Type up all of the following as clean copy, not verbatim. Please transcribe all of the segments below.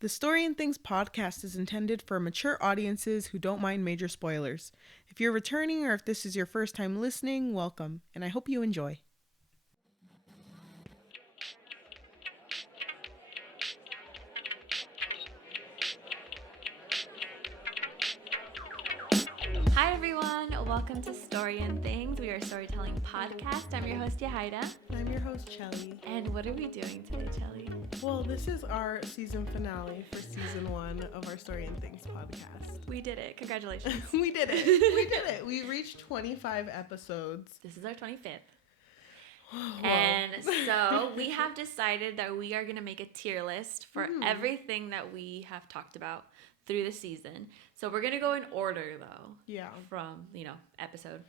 The Story and Things podcast is intended for mature audiences who don't mind major spoilers. If you're returning or if this is your first time listening, welcome, and I hope you enjoy. Hi everyone, welcome to Story and Things. We are a storytelling podcast. I'm your host, Haida. I'm your host, Chelly. And what are we doing today, Chelly? Well, this is our season finale for season 1 of our Story and Things podcast. We did it. Congratulations. We did it. We reached 25 episodes. This is our 25th. Whoa. And so we have decided that we are going to make a tier list for everything that we have talked about through the season. So we're going to go in order, though. Yeah. From, episode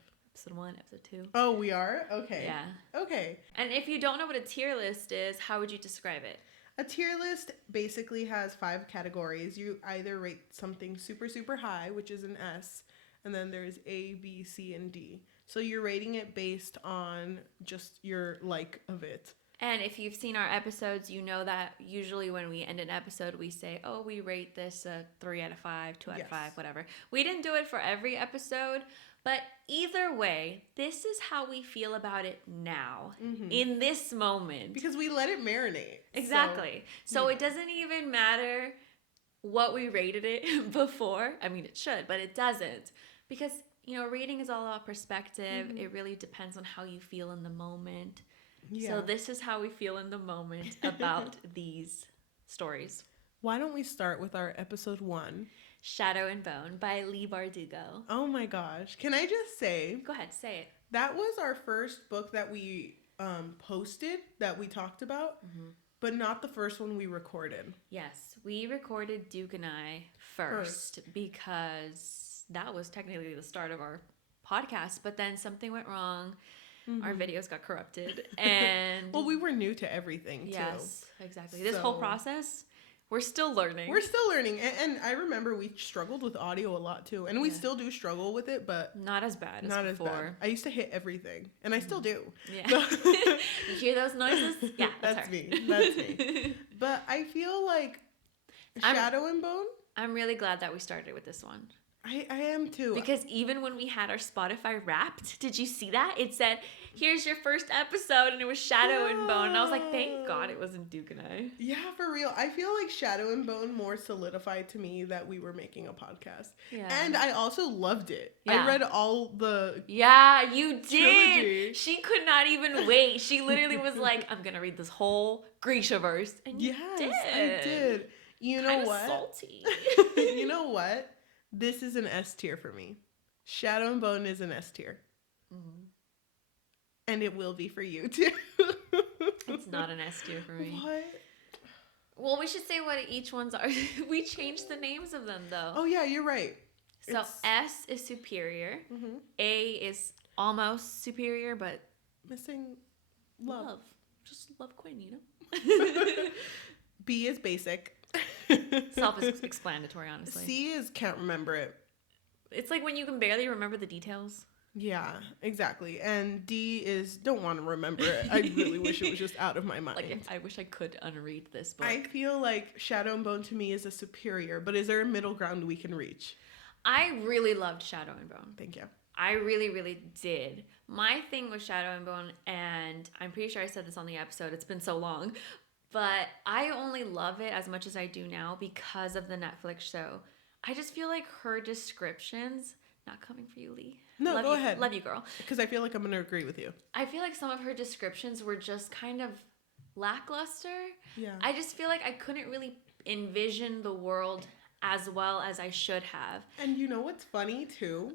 1, episode 2. Oh, we are? Okay. Yeah. Okay. And if you don't know what a tier list is, how would you describe it? A tier list basically has 5 categories. You either rate something super, super high, which is an S, and then there's A, B, C, and D. So you're rating it based on just your like of it. And if you've seen our episodes, you know that usually when we end an episode, we say, oh, we rate this a 3 out of 5, 2 out of 5, whatever. We didn't do it for every episode, but either way, this is how we feel about it now, in this moment. Because we let it marinate. Exactly. So it doesn't even matter what we rated it before. I mean, it should, but it doesn't. Because, reading is all about perspective. It really depends on how you feel in the moment. Yeah. So this is how we feel in the moment about these stories. Why don't we start with our episode 1? Shadow and Bone by Leigh Bardugo. Oh my gosh. Can I just say? Go ahead, say it. That was our first book that we posted, that we talked about, but not the first one we recorded. Yes, we recorded Duke and I first because that was technically the start of our podcast, but then something went wrong. Our videos got corrupted, and well, we were new to everything too. Yes, exactly. This whole process, we're still learning. And I remember we struggled with audio a lot too, and we still do struggle with it, but not as bad as before. I used to hit everything, and I still do. Yeah. You hear those noises? Yeah, that's me. But I feel like Shadow and Bone. I'm really glad that we started with this one. I am too. Because even when we had our Spotify Wrapped, did you see that? It said, here's your first episode, and it was Shadow and Bone. And I was like, thank God it wasn't Duke and I. Yeah, for real. I feel like Shadow and Bone more solidified to me that we were making a podcast. Yeah. And I also loved it. Yeah. I read all the Yeah, you did. Trilogy. She could not even wait. She literally was like, I'm going to read this whole Grishaverse. And you did. I did. You know Kinda what? Salty. You know what? This is an S tier for me. Shadow and Bone is an S tier. And it will be for you too. It's not an S tier for me. What? Well, we should say what each ones are. We changed the names of them though. Oh yeah, you're right. So S is superior. A is almost superior, but missing love. Just love Quinn, you know? B is basic. Self-explanatory, honestly. C is can't remember it. It's like when you can barely remember the details. Yeah, exactly. And D is don't want to remember it. I really wish it was just out of my mind. Like, I wish I could unread this book. I feel like Shadow and Bone to me is a superior, but is there a middle ground we can reach? I really loved Shadow and Bone. Thank you. I really, really did. My thing with Shadow and Bone, and I'm pretty sure I said this on the episode, it's been so long, but I only love it as much as I do now because of the Netflix show. I just feel like her descriptions, not coming for you, Leigh. No, go ahead. Love you, girl. Because I feel like I'm going to agree with you. I feel like some of her descriptions were just kind of lackluster. Yeah. I just feel like I couldn't really envision the world as well as I should have. And you know what's funny too?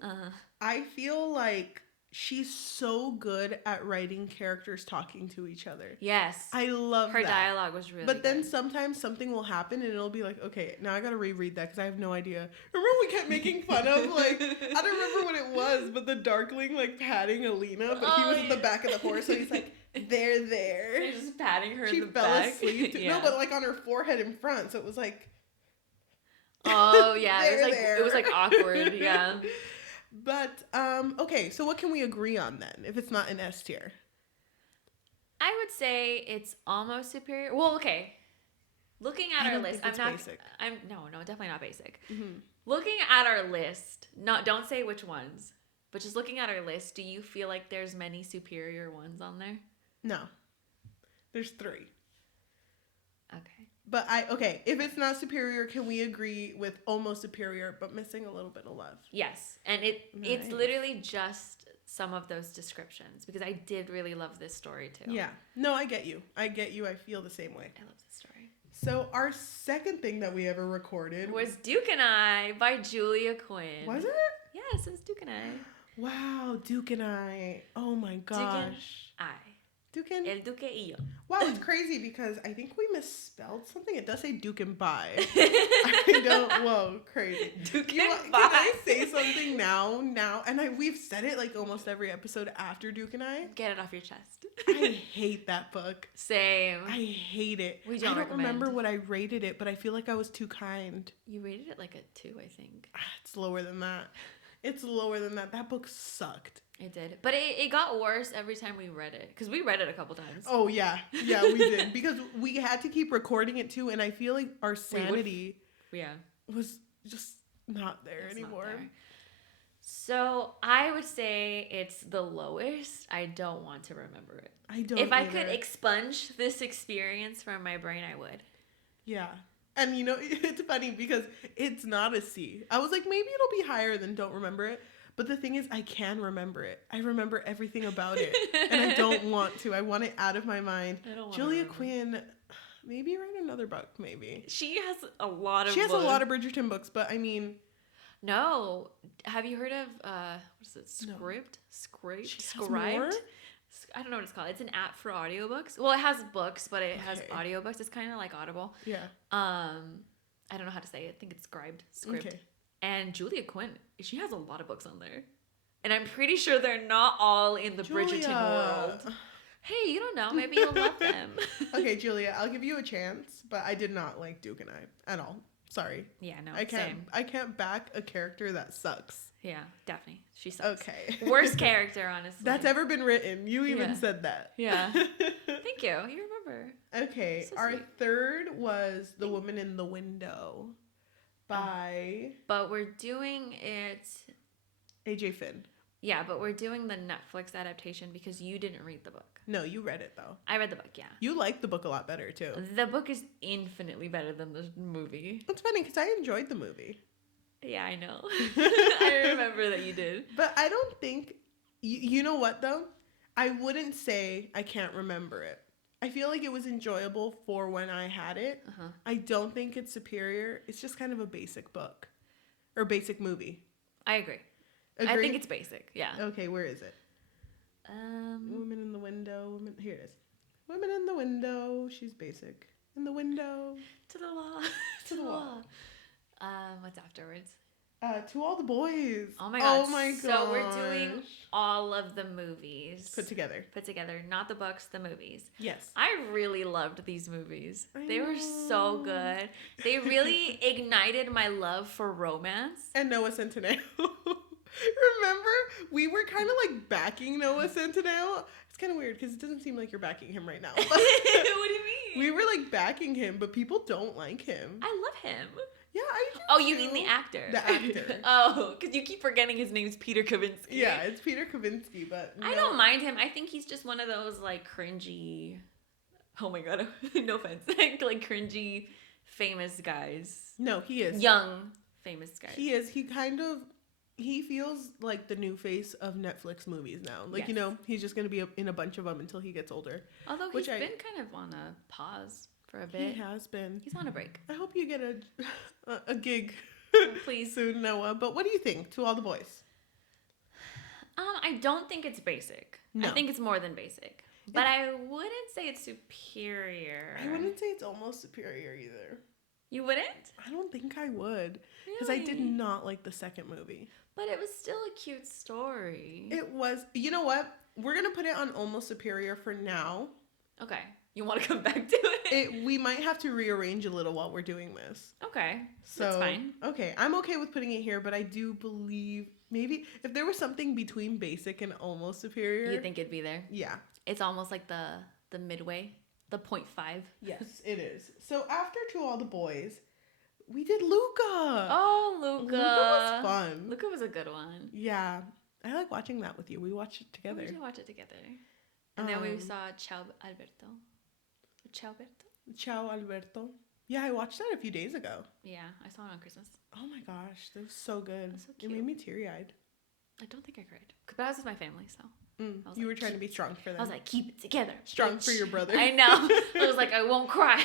I feel like she's so good at writing characters talking to each other. Yes. I love her that. dialogue was really But then good. sometimes something will happen and it'll be like, okay, now I gotta reread that because I have no idea. Remember we kept making fun of, like, I don't remember what it was, but the Darkling, like, patting Alina, but he was in the back of the horse, so he's like, they're there. They're just patting her in the fell back. asleep. Yeah. No, but, like, on her forehead in front, so it was like... Oh, yeah. It was like awkward, yeah. But, okay, so what can we agree on then, if it's not an S tier? I would say it's almost superior. Well, okay. looking at I our don't list, think it's basic. no, definitely not basic. Mm-hmm. Looking at our list, don't say which ones, but just looking at our list, do you feel like there's many superior ones on there? No. There's 3. Okay. But if it's not superior, can we agree with almost superior, but missing a little bit of love? Yes, and it's Nice. literally just some of those descriptions because I did really love this story too. Yeah. No, I get you. I feel the same way. I love this story. So our second thing that we ever recorded Was Duke and I by Julia Quinn. Was it? Yes, it's Duke and I. Wow, Duke and I. Oh my gosh. Duke and I. Duke and El Duque y yo. Wow, it's crazy because I think we misspelled something. It does say Duke and Bye. I don't. Whoa, crazy. Duke Can and Bye. I say something now? And we've said it like almost every episode after Duke and I. Get it off your chest. I hate that book. Same. I hate it. We don't I don't remember recommend. what I rated it, but I feel like I was too kind. You rated it like a 2, I think. It's lower than that. It's lower than that. That book sucked. It did. But it got worse every time we read it. Because we read it a couple times. Oh, yeah. Yeah, we did. Because we had to keep recording it, too. And I feel like our sanity was just not there anymore. Not there. So I would say it's the lowest. I don't want to remember it. I don't If I either. could expunge this experience from my brain, I would. Yeah. And, it's funny because it's not a C. I was like, maybe it'll be higher than don't remember it. But the thing is, I can remember it. I remember everything about it. And I don't want to. I want it out of my mind. I don't want Julia to Quinn, maybe write another book, maybe. She has a lot of She has books. a lot of Bridgerton books, but I mean... No. Have you heard of, what is it, Script? She has Scribed? more? I don't know what it's called. It's an app for audiobooks. Well, it has books, but it has Okay. audiobooks. It's kind of like Audible. Yeah. I don't know how to say it. I think it's Scribed. Okay. And Julia Quinn, she has a lot of books on there. And I'm pretty sure they're not all in the Bridgerton world. Hey, you don't know. Maybe you'll love them. Okay, Julia, I'll give you a chance, but I did not like Duke and I at all. Sorry. Yeah, no, I same. can't back a character that sucks. Yeah, Daphne. She sucks. Okay. Worst character, honestly. That's ever been written. You even said that. Yeah. Thank you. You remember. Okay, So our sweet. third was The Woman in the Window by But we're doing it. AJ Finn. Yeah, but we're doing the Netflix adaptation because you didn't read the book. No, you read it though. I read the book, yeah. You liked the book a lot better too. The book is infinitely better than the movie. It's funny because I enjoyed the movie. Yeah, I know. I remember that you did. But I don't think, you know what though? I wouldn't say I can't remember it. I feel like it was enjoyable for when I had it. Uh-huh. I don't think it's superior. It's just kind of a basic book. Or basic movie. I agree. Agree? I think it's basic, yeah. Okay, where is it? Woman in the window. Here it is. Woman in the window. She's basic. In the window. To the law. To the law. What's afterwards? To all the boys. Oh my god. Oh my gosh. So we're doing all of the movies. Put together. Not the books, the movies. Yes. I really loved these movies. I They were so know. good. They really ignited my love for romance. And Noah Centineo. Remember? We were kind of like backing Noah Centineo. It's kind of weird because it doesn't seem like you're backing him right now. But What do you mean? we were like backing him, but people don't like him. I love him. Yeah, I do. Oh, you too. mean the actor? The actor. Oh, because you keep forgetting his name's Peter Kavinsky. Yeah, it's Peter Kavinsky, but I don't mind him. I think he's just one of those like cringy. Oh my god, no offense. Like cringy, famous guys. No, he is. Young, famous guys. He is. He feels like the new face of Netflix movies now. Like, Yes. he's just going to be in a bunch of them until he gets older. Although which he's been kind of on a pause for a bit. He has been. He's on a break. I hope you get a gig Please. soon, Noah. But what do you think? To all the boys. I don't think it's basic. No. I think it's more than basic. But I wouldn't say it's superior. I wouldn't say it's almost superior either. You wouldn't? I don't think I would. Because I did Really? not like the second movie. But it was still a cute story. It was, you know what? We're going to put it on almost superior for now. Okay. You want to come back to it? We might have to rearrange a little while we're doing this. Okay. So, That's fine. Okay, I'm okay with putting it here, but I do believe maybe if there was something between basic and almost superior. You think it'd be there? Yeah. It's almost like the midway. The 0.5. Yes, it is. So after To All the Boys, we did Luca. Oh, Luca. Luca was fun. Luca was a good one. Yeah. I like watching that with you. We watched it together. We did watch it together. And then we saw Ciao Alberto. Ciao Alberto? Ciao Alberto. Yeah, I watched that a few days ago. Yeah, I saw it on Christmas. Oh my gosh, that was so good. That was so cute. It made me teary-eyed. I don't think I cried. But I was with my family, so. You were trying to be strong for them. I was like, keep it together. Strong for your brother. I know. I was like, I won't cry.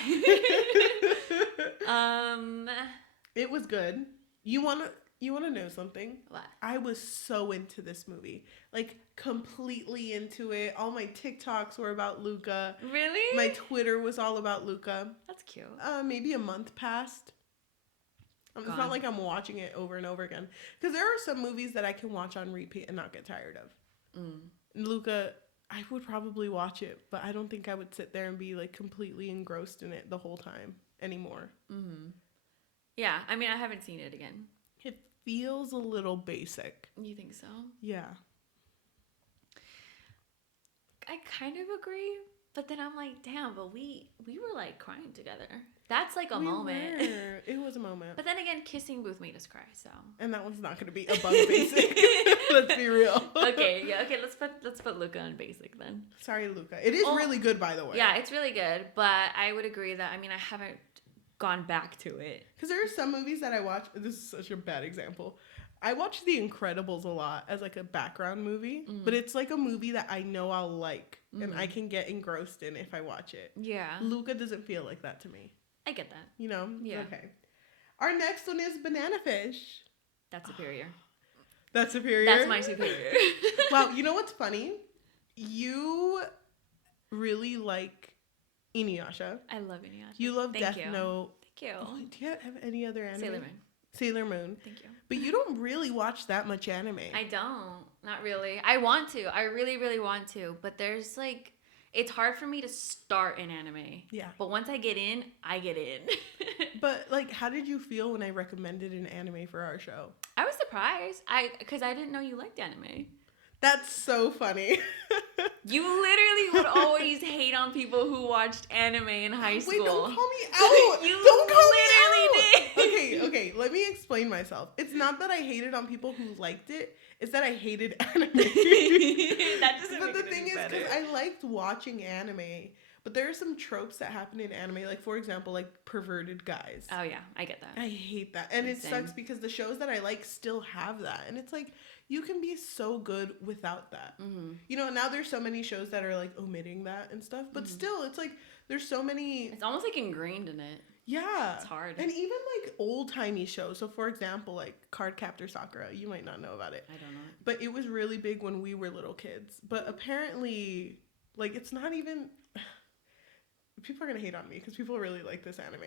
It was good. You wanna know something? What? I was so into this movie. Like, completely into it. All my TikToks were about Luca. Really? My Twitter was all about Luca. That's cute. Maybe a month passed. It's not like I'm watching it over and over again. Because there are some movies that I can watch on repeat and not get tired of. Luca, I would probably watch it, but I don't think I would sit there and be like completely engrossed in it the whole time anymore. Yeah, I mean, I haven't seen it again. It feels a little basic. You think so? Yeah. I kind of agree, but then I'm like, damn, but we were like crying together. That's like a moment. It was a moment. But then again, Kissing Booth made us cry, so. And that one's not going to be above basic. Let's be real. Okay, let's put Luca on basic then. Sorry, Luca. It is really good, by the way. Yeah, it's really good, but I would agree that, I mean, I haven't gone back to it. Because there are some movies that I watch. This is such a bad example. I watch The Incredibles a lot as like a background movie, but it's like a movie that I know I'll like and I can get engrossed in if I watch it. Yeah. Luca doesn't feel like that to me. I get that. You know? Yeah. Okay. Our next one is Banana Fish. That's superior. That's superior? That's my superior. Wow, you know what's funny? You really like Inuyasha. I love Inuyasha. You love Thank Death you. Note. Thank you. Oh, do you have any other anime? Sailor Moon. Sailor Moon. Thank you. But you don't really watch that much anime. I don't. Not really. I want to. I really, really want to. But there's like, it's hard for me to start an anime. Yeah. But once I get in, I get in. But like, how did you feel when I recommended an anime for our show? I was surprised. Because I didn't know you liked anime. That's so funny. You literally would always hate on people who watched anime in high school. Wait, don't call me out. You don't call literally me out. did. Okay, let me explain myself. It's not that I hated on people who liked it. It's that I hated anime. That doesn't But make the it thing any is, better. because I liked watching anime, but there are some tropes that happen in anime. Like, for example, like perverted guys. Oh, yeah. I get that. I hate that. And it Same. sucks because the shows that I like still have that. And it's like, you can be so good without that. You know, now there's so many shows that are like omitting that and stuff. But still, it's like, there's so many. It's almost like ingrained in it. Yeah. It's hard. And even like old-timey shows. So, for example, like Cardcaptor Sakura. You might not know about it. I don't know. But it was really big when we were little kids. But apparently, like, it's not even. People are going to hate on me because people really like this anime.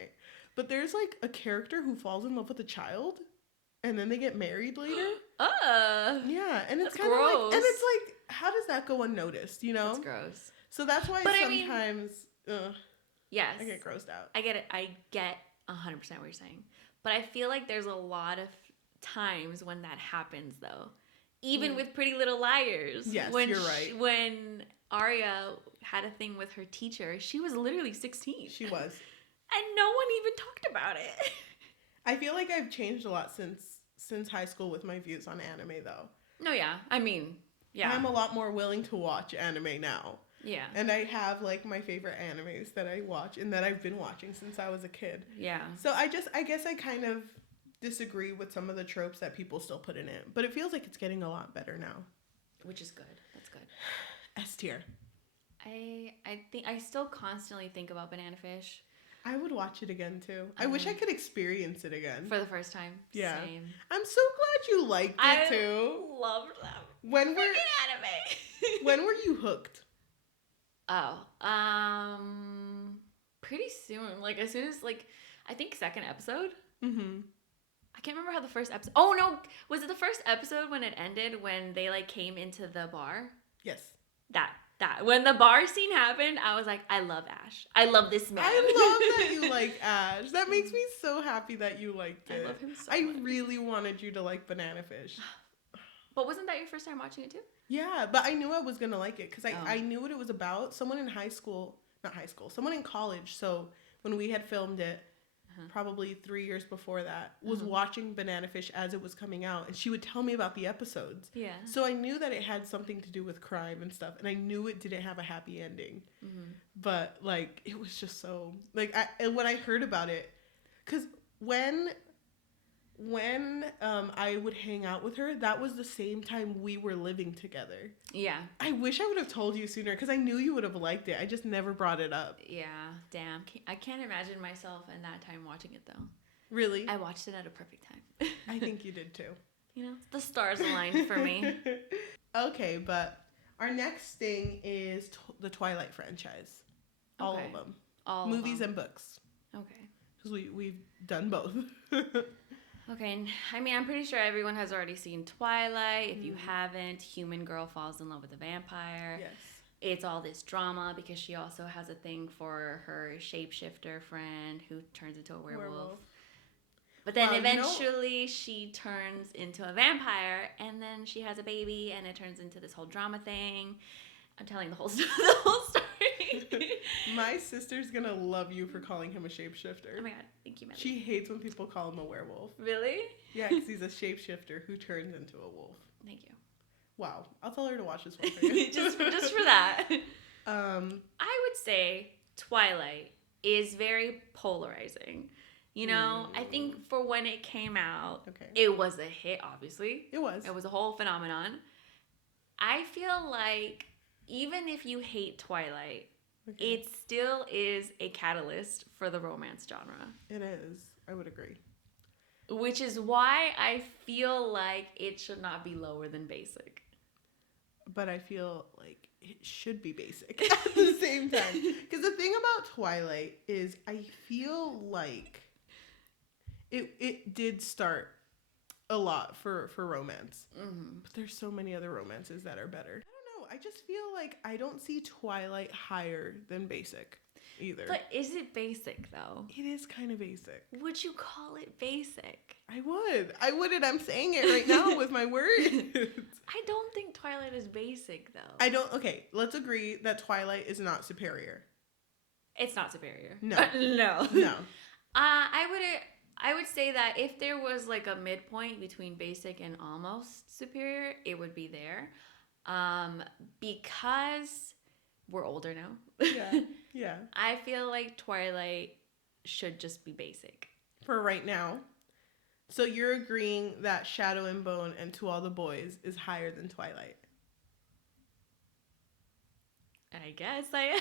But there's like a character who falls in love with a child and then they get married later. Yeah. And it's kind of like. And it's like, how does that go unnoticed, you know? That's gross. So that's why But sometimes. Yes. I get grossed out. I get it. I get 100% what you're saying. But I feel like there's a lot of times when that happens, though. Even with Pretty Little Liars. Yes, when you're right. When Arya had a thing with her teacher, she was literally 16. She was. And no one even talked about it. I feel like I've changed a lot since high school with my views on anime, though. No, yeah. I mean, yeah. I'm a lot more willing to watch anime now. Yeah. And I have like my favorite animes that I watch and that I've been watching since I was a kid. Yeah. So I guess I kind of disagree with some of the tropes that people still put in it. But it feels like it's getting a lot better now. Which is good. That's good. S tier. I think I still constantly think about Banana Fish. I would watch it again too. I wish I could experience it again. For the first time. Yeah. Same. I'm so glad you liked it too. Loved them. When were Freaking anime. when were you hooked? Oh, pretty soon. Like as soon as I think second episode. Mm-hmm. I can't remember how the first episode. Oh no, was it the first episode when it ended when they came into the bar? Yes. That when the bar scene happened, I was like, I love Ash. I love this man. I love that you like Ash. That makes me so happy that you liked it. I love him so I much. really wanted you to like Banana Fish. But wasn't that your first time watching it too? Yeah, but I knew I was going to like it because I knew what it was about. Someone in high school, not high school, someone in college. So when we had filmed it, probably 3 years before that, was watching Banana Fish as it was coming out, and she would tell me about the episodes. Yeah. So I knew that it had something to do with crime and stuff, and I knew it didn't have a happy ending. But like, it was just so like, when I heard about it, because when I would hang out with her, that was the same time we were living together. Yeah. I wish I would have told you sooner, because I knew you would have liked it. I just never brought it up. Yeah. Damn. I can't imagine myself in that time watching it, though. Really? I watched it at a perfect time. I think you did, too. You know, the stars aligned for me. Okay, but our next thing is the Twilight franchise. All of them. All Movies of them. and books. Okay. Because we've done both. Okay, and I mean, I'm pretty sure everyone has already seen Twilight. If you haven't, human girl falls in love with a vampire. Yes. It's all this drama because she also has a thing for her shapeshifter friend who turns into a werewolf. But then eventually she turns into a vampire, and then she has a baby, and it turns into this whole drama thing. I'm telling the whole story. My sister's gonna love you for calling him a shapeshifter. Oh my god, thank you, Melly. She hates when people call him a werewolf. Really? Yeah, because he's a shapeshifter who turns into a wolf. Thank you. Wow, I'll tell her to watch this one for you. just for that. I would say Twilight is very polarizing. You know, I think for when it came out, it was a hit, obviously. It was. It was a whole phenomenon. I feel like even if you hate Twilight, it still is a catalyst for the romance genre. It is. I would agree. Which is why I feel like it should not be lower than basic. But I feel like it should be basic at the same time. Because the thing about Twilight is I feel like it did start a lot for romance. But there's so many other romances that are better. I don't know. I just feel like I don't see Twilight higher than basic either. But is it basic, though? It is kind of basic. Would you call it basic? I would, and I'm saying it right now with my words. I don't think Twilight is basic, though. Okay, let's agree that Twilight is not superior. It's not superior. No. No. I would say that if there was like a midpoint between basic and almost superior, it would be there. Because we're older now. Yeah. I feel like Twilight should just be basic. For right now. So you're agreeing that Shadow and Bone and To All the Boys is higher than Twilight? I guess I am.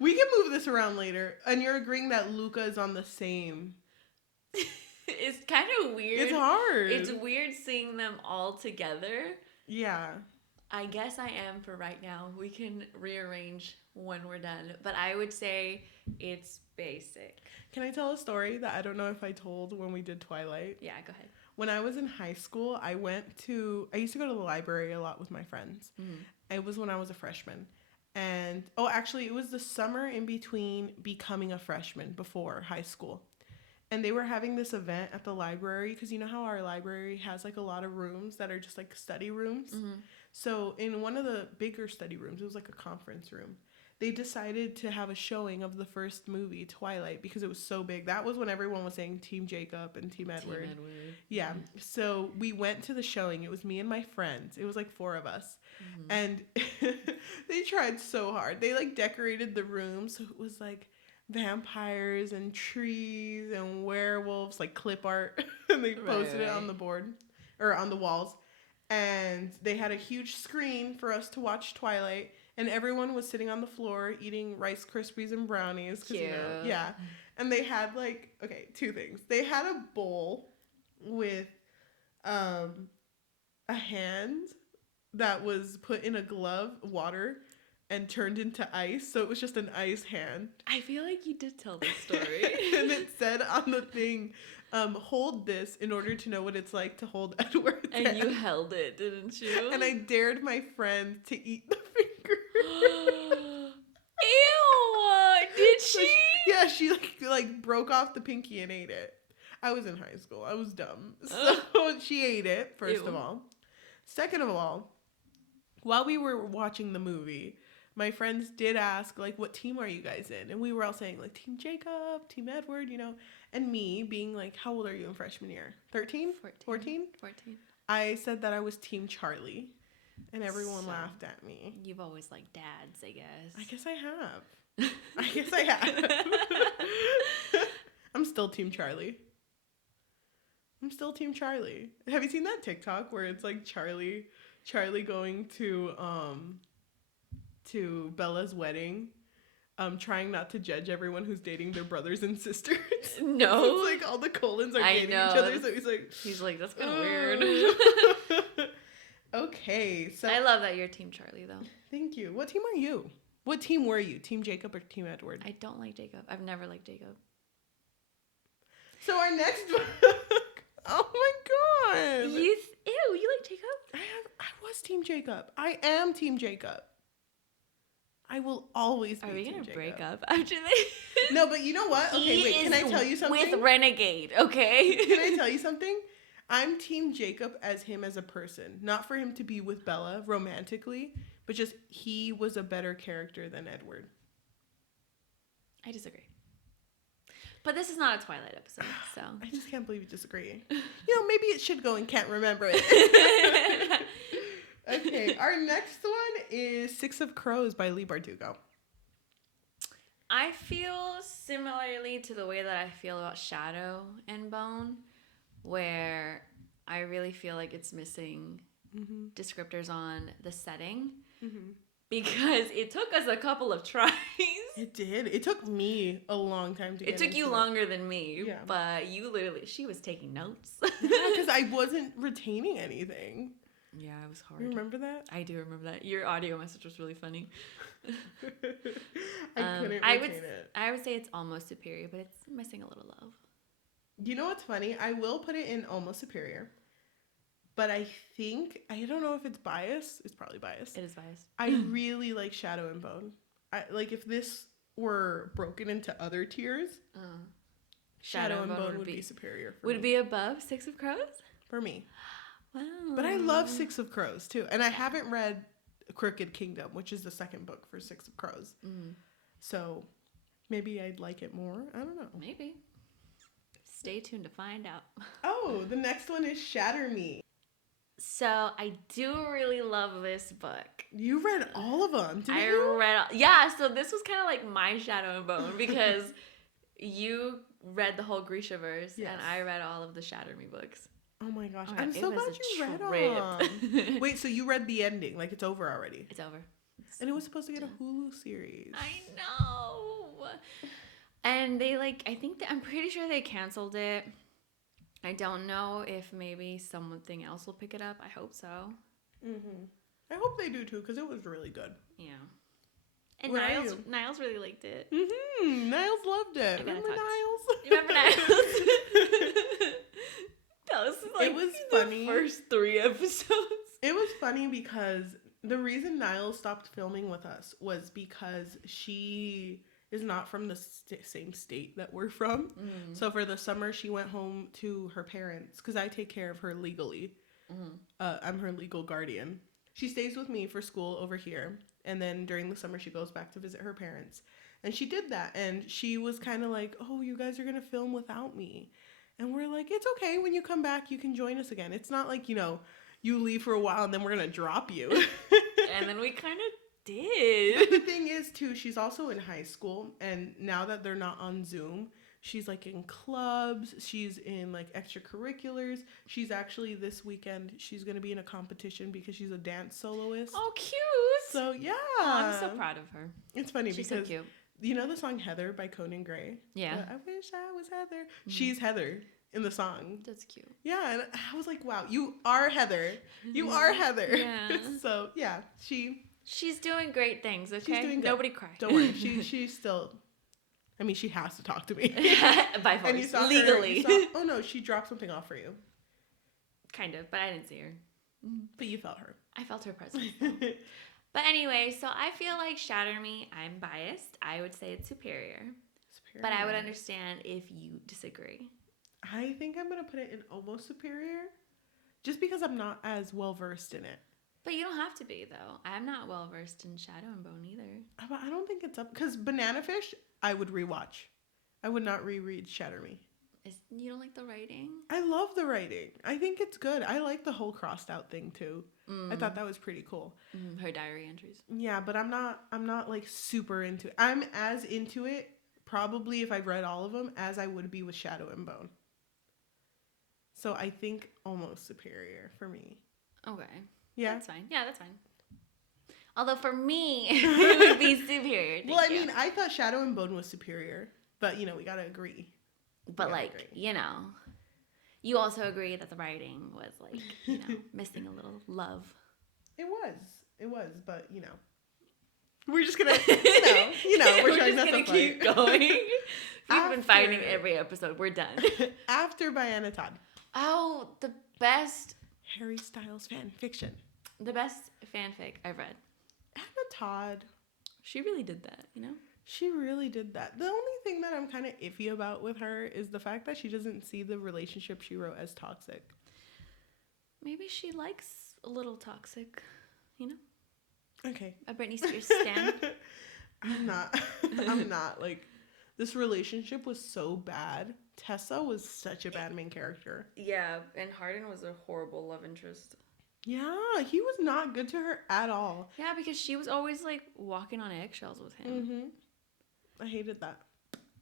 We can move this around later. And you're agreeing that Luca is on the same. It's kind of weird. It's hard. It's weird seeing them all together. Yeah. I guess I am for right now. We can rearrange when we're done. But I would say it's basic. Can I tell a story that I don't know if I told when we did Twilight? Yeah, go ahead. When I was in high school, I used to go to the library a lot with my friends. It was when I was a freshman. And, actually, it was the summer in between becoming a freshman before high school. And they were having this event at the library because you know how our library has like a lot of rooms that are just like study rooms? So in one of the bigger study rooms, it was like a conference room. They decided to have a showing of the first movie, Twilight, because it was so big. That was when everyone was saying Team Jacob and Team Edward. Yeah. So we went to the showing. It was me and my friends. It was like 4 of us. And they tried so hard. They like decorated the room. So it was like vampires and trees and werewolves, like clip art. And they posted it on the board or on the walls. And they had a huge screen for us to watch Twilight. And everyone was sitting on the floor eating Rice Krispies and brownies. Cute. Yeah. And they had 2 things. They had a bowl with a hand that was put in a glove, water, and turned into ice. So it was just an ice hand. I feel like you did tell this story. And it said on the thing, hold this in order to know what it's like to hold Edward's And hand. you held it, didn't you? And I dared my friend to eat the finger. Ew! Did she? Yeah, she like broke off the pinky and ate it. I was in high school. I was dumb. So she ate it, first of all. Second of all, while we were watching the movie, my friends did ask, like, what team are you guys in? And we were all saying, like, Team Jacob, Team Edward, you know. And me being like, how old are you in freshman year? 13? 14? 14. I said that I was Team Charlie. And everyone So, laughed at me. You've always liked dads, I guess. I guess I have. I'm still Team Charlie. Have you seen that TikTok where it's like Charlie going to Bella's wedding, trying not to judge everyone who's dating their brothers and sisters? No. It's like all the Colins are dating each other, so he's like that's kind of weird. Okay, so I love that you're Team Charlie, though. Thank you. What team are you? What team were you? Team Jacob or Team Edward? I don't like Jacob. I've never liked Jacob. So our next book. Oh my god. Ew, you like Jacob? I was Team Jacob. I am Team Jacob. I will always be Are we Team gonna Jacob. break up after this? No, but you know what? Okay, wait. Can I tell you something? With Renegade, okay? Can I tell you something? I'm Team Jacob as him as a person. Not for him to be with Bella romantically, but just he was a better character than Edward. I disagree. But this is not a Twilight episode, so. I just can't believe you disagree. You know, maybe it should go and can't remember it. Okay, our next one is Six of Crows by Leigh Bardugo. I feel similarly to the way that I feel about Shadow and Bone, where I really feel like it's missing descriptors on the setting because it took us a couple of tries. It did. It took me a long time to get It took you into longer than me, Yeah. but you literally, she was taking notes. Because I wasn't retaining anything. Yeah, it was hard. You remember that? I do remember that. Your audio message was really funny. I couldn't retain it. I would say it's almost superior, but it's missing a little love. You know what's funny? I will put it in almost superior. But I don't know if it's biased. It's probably biased. It is biased. I really like Shadow and Bone. Like if this were broken into other tiers, Shadow and Bone would be superior. Would it be above Six of Crows? For me. Wow. But I love Six of Crows too. And I haven't read Crooked Kingdom, which is the second book for Six of Crows. So maybe I'd like it more. I don't know. Maybe. Stay tuned to find out. Oh, the next one is Shatter Me. So I do really love this book. You read all of them, didn't you? I read all, yeah, so this was kind of like my Shadow and Bone because you read the whole Grishaverse and I read all of the Shatter Me books. Oh my gosh. Oh, I'm so glad you read them. Wait, so you read the ending. Like it's over already. It's over. And it was supposed to get a Hulu series. I know. And they I'm pretty sure they canceled it. I don't know if maybe something else will pick it up. I hope so. I hope they do too, because it was really good. Yeah. And Where Niles really liked it. Niles loved it. Remember Niles? You remember Niles? That was like it was funny. The first 3 episodes. It was funny because the reason Niles stopped filming with us was because she is not from the same state that we're from. So for the summer, she went home to her parents because I take care of her legally. I'm her legal guardian. She stays with me for school over here. And then during the summer, she goes back to visit her parents. And she did that. And she was kind of like, oh, you guys are going to film without me. And we're like, it's okay. When you come back, you can join us again. It's not like, you leave for a while and then we're going to drop you. And then we kind of did. But the thing is, too, she's also in high school. And now that they're not on Zoom, she's like in clubs. She's in like extracurriculars. She's actually this weekend, she's going to be in a competition because she's a dance soloist. Oh, cute. So, yeah. Oh, I'm so proud of her. It's funny She's because, so cute. You know the song Heather by Conan Gray? Yeah. I wish I was Heather. She's Heather in the song. That's cute. Yeah, and I was like, wow, you are Heather. You are Heather. Yeah. So, yeah, She's doing great things, okay? She's doing good. Nobody cry. Don't worry. She's still... I mean, she has to talk to me. By force. And you saw legally. Oh, no, she dropped something off for you. Kind of, but I didn't see her. But you felt her. I felt her presence. But anyway, so I feel like Shatter Me, I'm biased. I would say it's superior. But I would understand if you disagree. I think I'm going to put it in almost superior. Just because I'm not as well versed in it. But you don't have to be, though. I'm not well versed in Shadow and Bone either. I don't think it's up because Banana Fish I would rewatch. I would not reread Shatter Me. You don't like the writing? I love the writing. I think it's good. I like the whole crossed out thing too. I thought that was pretty cool. Her diary entries. Yeah, but I'm not like super into it. I'm as into it probably if I've read all of them as I would be with Shadow and Bone. So I think almost superior for me. Okay. Yeah. That's fine. Yeah, that's fine. Although for me, it would be superior. Well, I mean, I thought Shadow and Bone was superior, but we got to agree. But you also agree that the writing was missing a little love. It was, but we're just gonna, we're just gonna keep going. We've been fighting every episode. We're done. After by Anna Todd. Oh, the best Harry Styles fan fiction. The best fanfic I've read. Anna Todd. She really did that, She really did that. The only thing that I'm kind of iffy about with her is the fact that she doesn't see the relationship she wrote as toxic. Maybe she likes a little toxic, Okay. A Britney Spears stan. I'm not. Like, this relationship was so bad. Tessa was such a bad main character. Yeah, and Hardin was a horrible love interest. Yeah, he was not good to her at all. Yeah, because she was always, walking on eggshells with him. Mm-hmm. I hated that.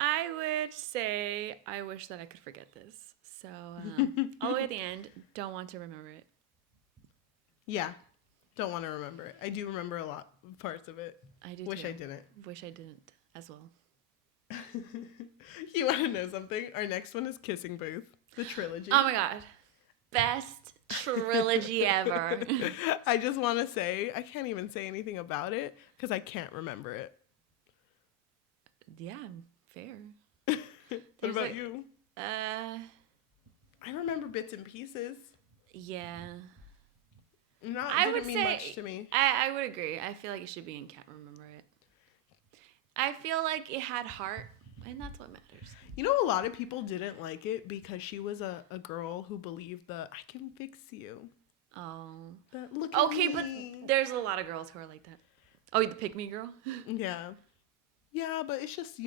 I would say I wish that I could forget this. So, all the way at the end, don't want to remember it. Yeah, don't want to remember it. I do remember a lot of parts of it. I do Wish too. I didn't. Wish I didn't as well. You want to know something? Our next one is Kissing Booth, the trilogy. Oh my god. Best trilogy ever. I just want to say, I can't even say anything about it because I can't remember it. Yeah, fair. What about you? I remember bits and pieces. Yeah. Didn't mean much to me. I would agree. I feel like it should be in Can't Remember It. I feel like it had heart, and that's what matters. A lot of people didn't like it because she was a girl who believed I can fix you. Oh. Look at okay, me. but there's a lot of girls who are like that. Oh, the pick me girl? Yeah. Yeah, but it's just,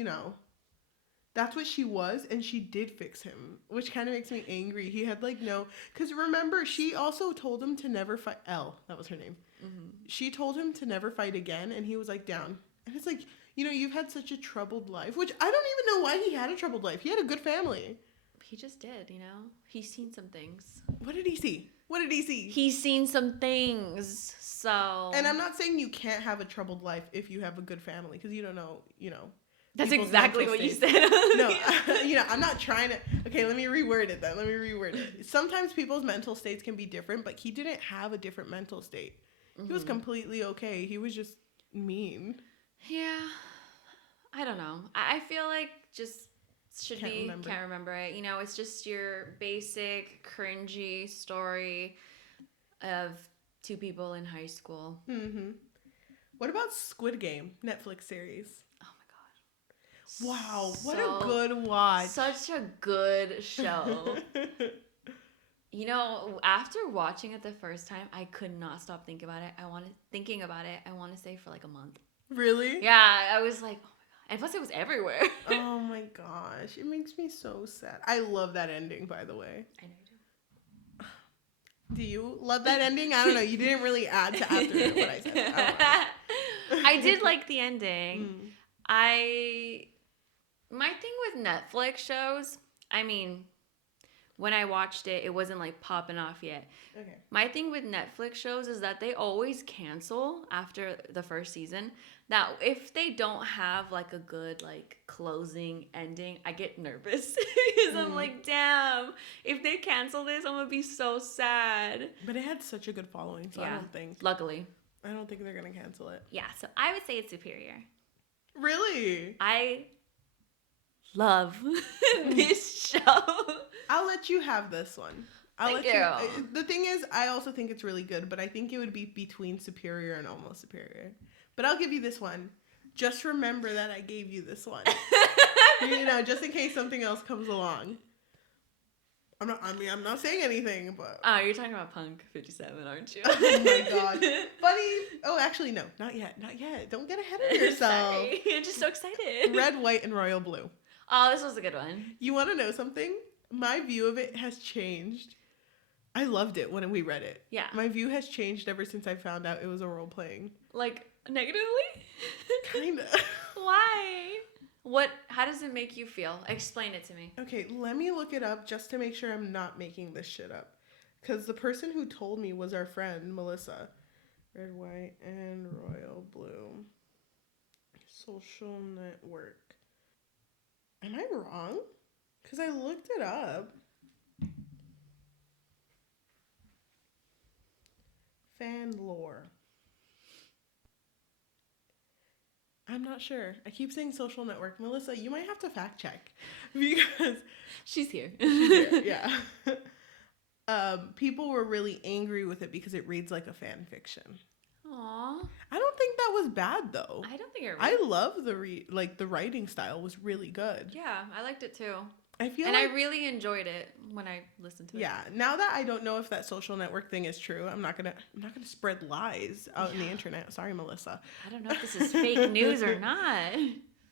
that's what she was, and she did fix him, which kind of makes me angry. He had, no... Because remember, she also told him to never fight... Elle, that was her name. Mm-hmm. She told him to never fight again, and he was, down. And it's you've had such a troubled life, which I don't even know why he had a troubled life. He had a good family. He just did, He's seen some things. What did he see? He's seen some things, so... And I'm not saying you can't have a troubled life if you have a good family, because you don't know, That's exactly what you said. No, I'm not trying to... Okay, let me reword it. Sometimes people's mental states can be different, but he didn't have a different mental state. Mm-hmm. He was completely okay. He was just mean. Yeah. I don't know. I feel like can't remember it. It's just your basic cringy story of two people in high school. Mm-hmm. What about Squid Game, Netflix series? Oh my god. Wow, what a good watch. Such a good show. After watching it the first time, I could not stop thinking about it. I want to say for a month. Really? Yeah, I was like, oh my god. And plus it was everywhere. Oh my gosh. It makes me so sad. I love that ending, by the way. I know you do. Do you love that ending? I don't know. You didn't really add to after what I said. I did like the ending. My thing with Netflix shows, when I watched it, it wasn't popping off yet. Okay. My thing with Netflix shows is that they always cancel after the first season. Now, if they don't have a good closing ending, I get nervous because I'm like, damn, if they cancel this, I'm gonna be so sad. But it had such a good following, so I don't think. Luckily. I don't think they're gonna cancel it. Yeah, so I would say it's superior. Really? I love this show. I'll let you have this one. Thank you. The thing is, I also think it's really good, but I think it would be between superior and almost superior. But I'll give you this one. Just remember that I gave you this one. Just in case something else comes along. I'm not saying anything, but Oh, you're talking about Punk 57, aren't you? oh my god, funny. Oh, actually, no, not yet. Don't get ahead of yourself. Sorry, I'm just so excited. Red, white, and royal blue. Oh, this was a good one. You want to know something? My view of it has changed. I loved it when we read it. Yeah. My view has changed ever since I found out it was a role playing. Like, negatively? Kinda. Why? How does it make you feel? Explain it to me. Okay, let me look it up just to make sure I'm not making this shit up. Because the person who told me was our friend, Melissa. Red, white, and royal blue. Social network. Am I wrong? Because I looked it up. Fan lore. I'm not sure. I keep saying social network. Melissa, you might have to fact check because She's here. yeah. People were really angry with it because it reads like a fan fiction. Aw. I don't think that was bad though. I don't think it I love the writing style was really good. Yeah, I liked it too. I feel and like, I really enjoyed it when I listened to it. yeah. Now that I don't know if that social network thing is true, I'm not gonna spread lies out in the internet. Sorry, Melissa. I don't know if this is fake news or not.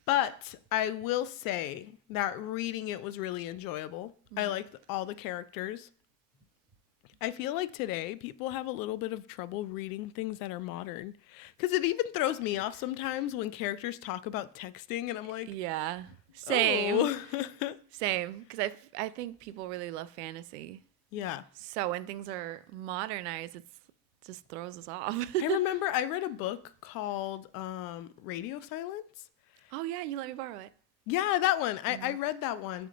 But I will say that reading it was really enjoyable. I liked all the characters. I feel like today people have a little bit of trouble reading things that are modern. Because it even throws me off sometimes when characters talk about texting and I'm like, Yeah. Same. oh. Same. Because I think people really love fantasy. Yeah. So when things are modernized, it just throws us off. I remember I read a book called Radio Silence. Oh, yeah. You let me borrow it. Yeah, that one. I read that one.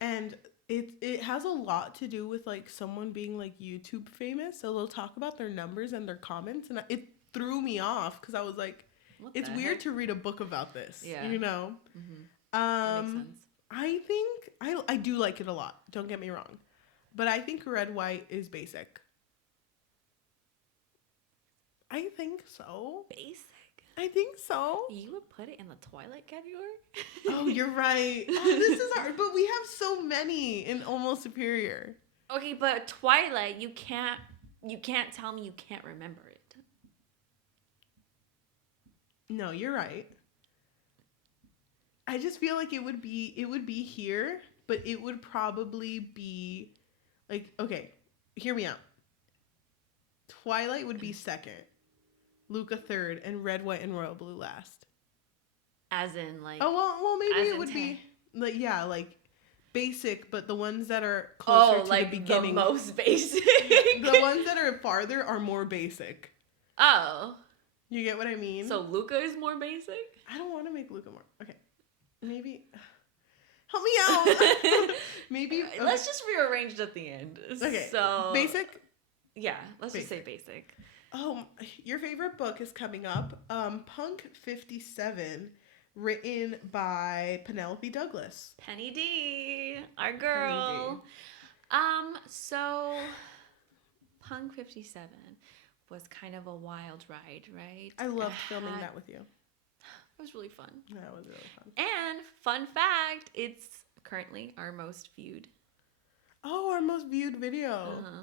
And it has a lot to do with like someone being like YouTube famous. So they'll talk about their numbers and their comments. And it threw me off because I was like, it's weird to read a book about this. Yeah. You know? Mm-hmm. That makes sense. I think I do like it a lot. Don't get me wrong. But I think red, white is basic. I think so. Basic? I think so. You would put it in the Twilight category? Oh, you're right. Oh, this is hard. But we have so many in Almost Superior. Okay, but Twilight, you can't tell me you can't remember it. No, you're right. I just feel like it would be here, but it would probably be like, okay, hear me out. Twilight would be second, Luca third, and red, white, and royal blue last. As in, like... Oh, well, maybe it would be, like, yeah, like, basic, but the ones that are closer to like the beginning. The most basic. The ones that are farther are more basic. Oh. You get what I mean? So Luca is more basic? I don't want to make Luca more. Okay. Maybe... Help me out. Maybe... Okay. Let's just rearrange it at the end. Okay. So... Basic? Yeah, let's just say basic. Oh, your favorite book is coming up. Punk 57, written by Penelope Douglas. Penny D, our girl. So Punk 57 was kind of a wild ride, right? I loved filming that with you. It was really fun. That was really fun. And fun fact, it's currently our most viewed. Oh, our most viewed video. Uh-huh.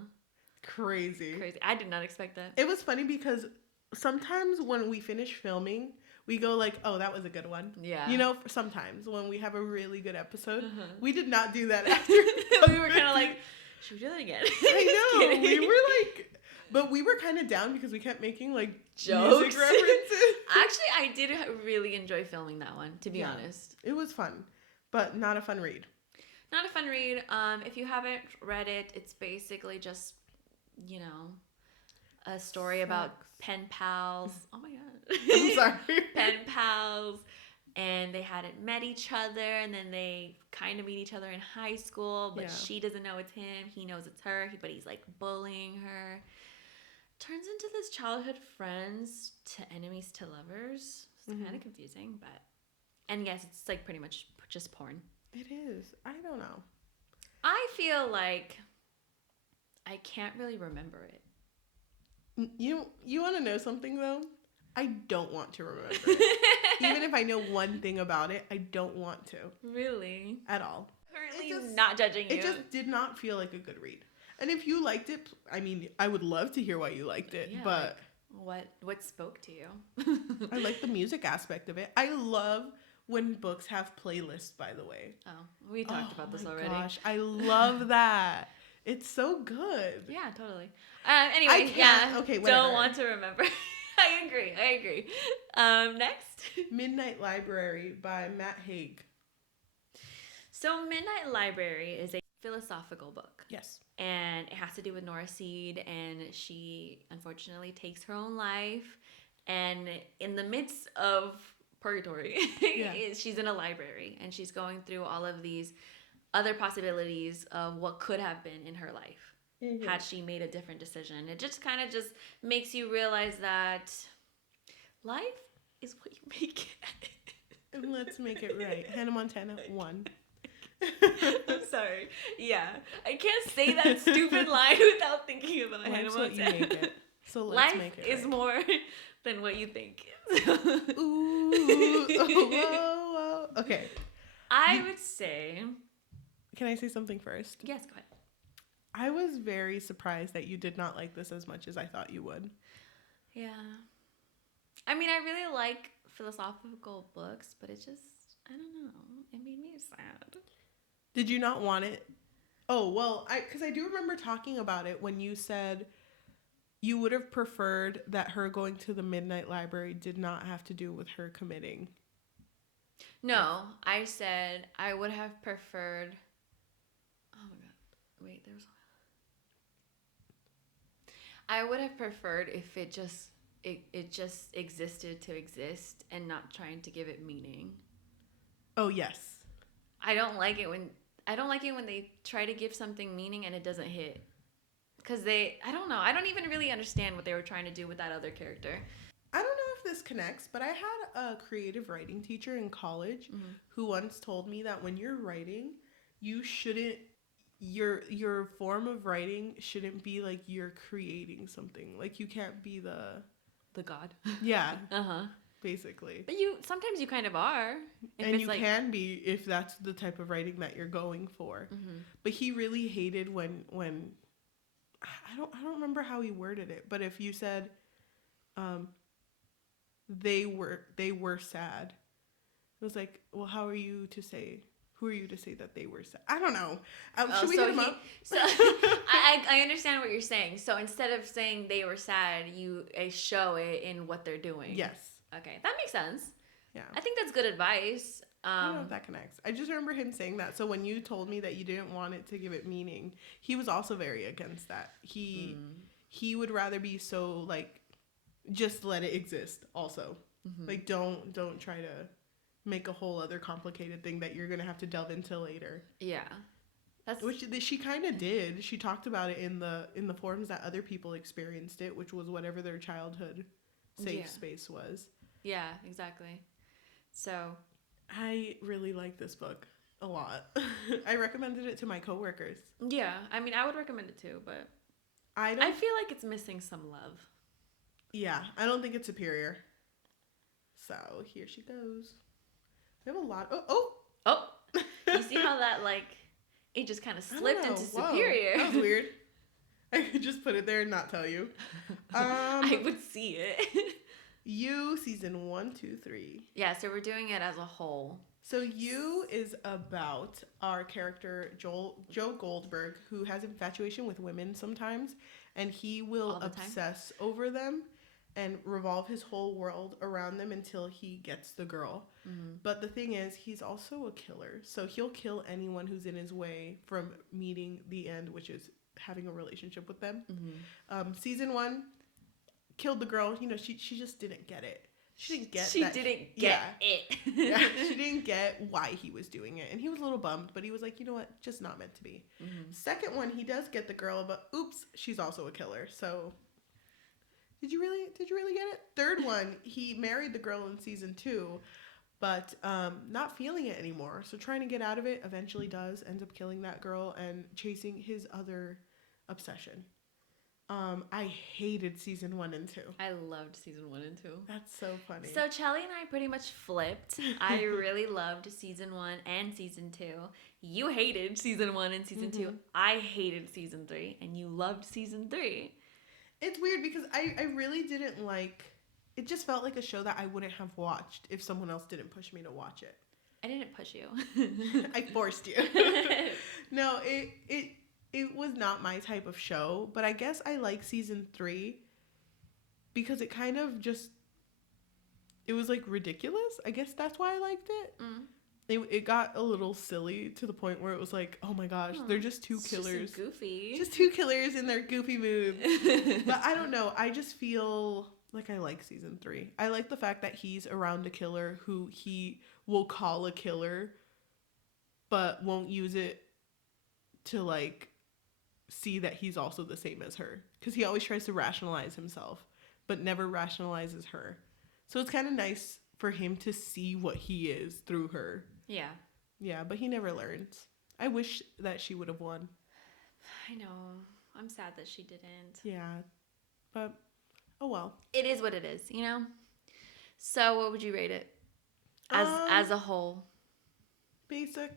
Crazy. I did not expect that. It was funny because sometimes when we finish filming, we go like, oh, that was a good one. Yeah. You know, sometimes when we have a really good episode, we did not do that after. We were kind of like, should we do that again? I know. We were like, but we were kind of down because we kept making like jokes. Music references. Actually, I did really enjoy filming that one, to be honest. It was fun, but not a fun read. Not a fun read. If you haven't read it, it's basically just, you know, a story about pen pals. Oh my god. I'm sorry. Pen pals. And they hadn't met each other, and then they kind of meet each other in high school, but she doesn't know it's him. He knows it's her, but he's like bullying her. Turns into this childhood friends to enemies to lovers. It's kind of confusing, but... And yes, it's like pretty much just porn. It is. I don't know. I feel like I can't really remember it. You want to know something, though? I don't want to remember it. Even if I know one thing about it, I don't want to. Really? At all. Currently not judging you. It just did not feel like a good read. And if you liked it, I mean, I would love to hear why you liked it, but what spoke to you? I like the music aspect of it. I love when books have playlists, by the way. Oh, we talked about this already. Gosh, I love that. It's so good. Yeah, totally. Anyway, Okay, whatever. Don't want to remember. I agree. Next. Midnight Library by Matt Haig. So Midnight Library is a philosophical book. Yes. And it has to do with Nora Seed, and she unfortunately takes her own life. And in the midst of purgatory, she's in a library, and she's going through all of these other possibilities of what could have been in her life had she made a different decision. It just kind of just makes you realize that life is what you make it. And let's make it right. Hannah Montana 1. I'm sorry. Yeah. I can't say that stupid line without thinking about Hannah Montana. What you make it. So let's make it right. Life is more than what you think. Ooh. Whoa. Okay. I would say... Can I say something first? Yes, go ahead. I was very surprised that you did not like this as much as I thought you would. Yeah. I mean, I really like philosophical books, but it just, I don't know. It made me sad. Did you not want it? Oh, well, because I do remember talking about it when you said you would have preferred that her going to the Midnight Library did not have to do with her committing. No, I said I would have preferred... Oh my god. Wait, there was... I would have preferred if it just existed to exist and not trying to give it meaning. Oh, yes. I don't like it when they try to give something meaning and it doesn't hit. Because I don't know. I don't even really understand what they were trying to do with that other character. I don't know if this connects, but I had a creative writing teacher in college who once told me that when you're writing, you shouldn't, your form of writing shouldn't be like you're creating something. Like you can't be the god. Yeah. Uh-huh. Basically. But sometimes you kind of are. And you can be if that's the type of writing that you're going for. Mm-hmm. But he really hated when I don't remember how he worded it, but if you said they were sad, it was like, well, who are you to say that they were sad? I don't know. Should we hit him up? So I understand what you're saying. So instead of saying they were sad, you show it in what they're doing. Yes. Okay, that makes sense. Yeah. I think that's good advice. I don't know if that connects. I just remember him saying that. So when you told me that you didn't want it to give it meaning, he was also very against that. He would rather be so like, just let it exist. Also, like don't try to make a whole other complicated thing that you're gonna have to delve into later. Yeah, which she kind of did. She talked about it in the forums that other people experienced it, which was whatever their childhood safe space was. Yeah, exactly. So I really like this book a lot. I recommended it to my coworkers. Yeah, I mean, I would recommend it too, but I feel like it's missing some love. Yeah, I don't think it's superior. So here she goes. We have a lot. Oh! You see how that it just kind of slipped into superior. That was weird. I could just put it there and not tell you. I would see it. You, season 1, 2, 3. Yeah, so we're doing it as a whole. So You is about our character, Joe Goldberg, who has infatuation with women sometimes, and he will obsess over them and revolve his whole world around them until he gets the girl. Mm-hmm. But the thing is, he's also a killer, so he'll kill anyone who's in his way from meeting the end, which is having a relationship with them. Mm-hmm. Season 1... killed the girl. She just didn't get it. She didn't get it. Yeah, she didn't get why he was doing it, and he was a little bummed. But he was like, you know what, just not meant to be. Mm-hmm. Second one, he does get the girl, but oops, she's also a killer. So, did you really get it? Third one, he married the girl in season 2, but not feeling it anymore. So trying to get out of it, eventually ends up killing that girl and chasing his other obsession. I hated season 1 and 2. I loved season 1 and 2. That's so funny. So Chelly and I pretty much flipped. I really loved season 1 and season 2. You hated season 1 and season 2. I hated season 3, and you loved season 3. It's weird because I really didn't like. It just felt like a show that I wouldn't have watched if someone else didn't push me to watch it. I didn't push you. I forced you. No, it was not my type of show, but I guess I like season 3 because it kind of just, it was like ridiculous. I guess that's why I liked it. It got a little silly to the point where it was like, oh my gosh, they're just two killers. Just goofy. Just two killers in their goofy mood. But I don't know. I just feel like I like season 3. I like the fact that he's around a killer who he will call a killer, but won't use it to like see that he's also the same as her. Because he always tries to rationalize himself, but never rationalizes her. So it's kind of nice for him to see what he is through her. Yeah. Yeah, but he never learns. I wish that she would have won. I know. I'm sad that she didn't. Yeah, but oh well. It is what it is, you know? So what would you rate it as a whole? Basic.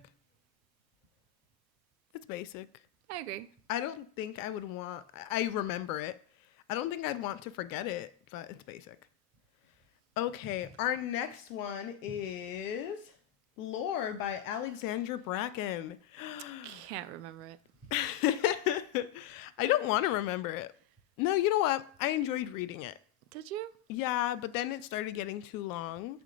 It's basic. I agree. I don't think I would want... I remember it. I don't think I'd want to forget it, but it's basic. Okay, our next one is Lore by Alexandra Bracken. Can't remember it. I don't want to remember it. No, you know what? I enjoyed reading it. Did you? Yeah, but then it started getting too long.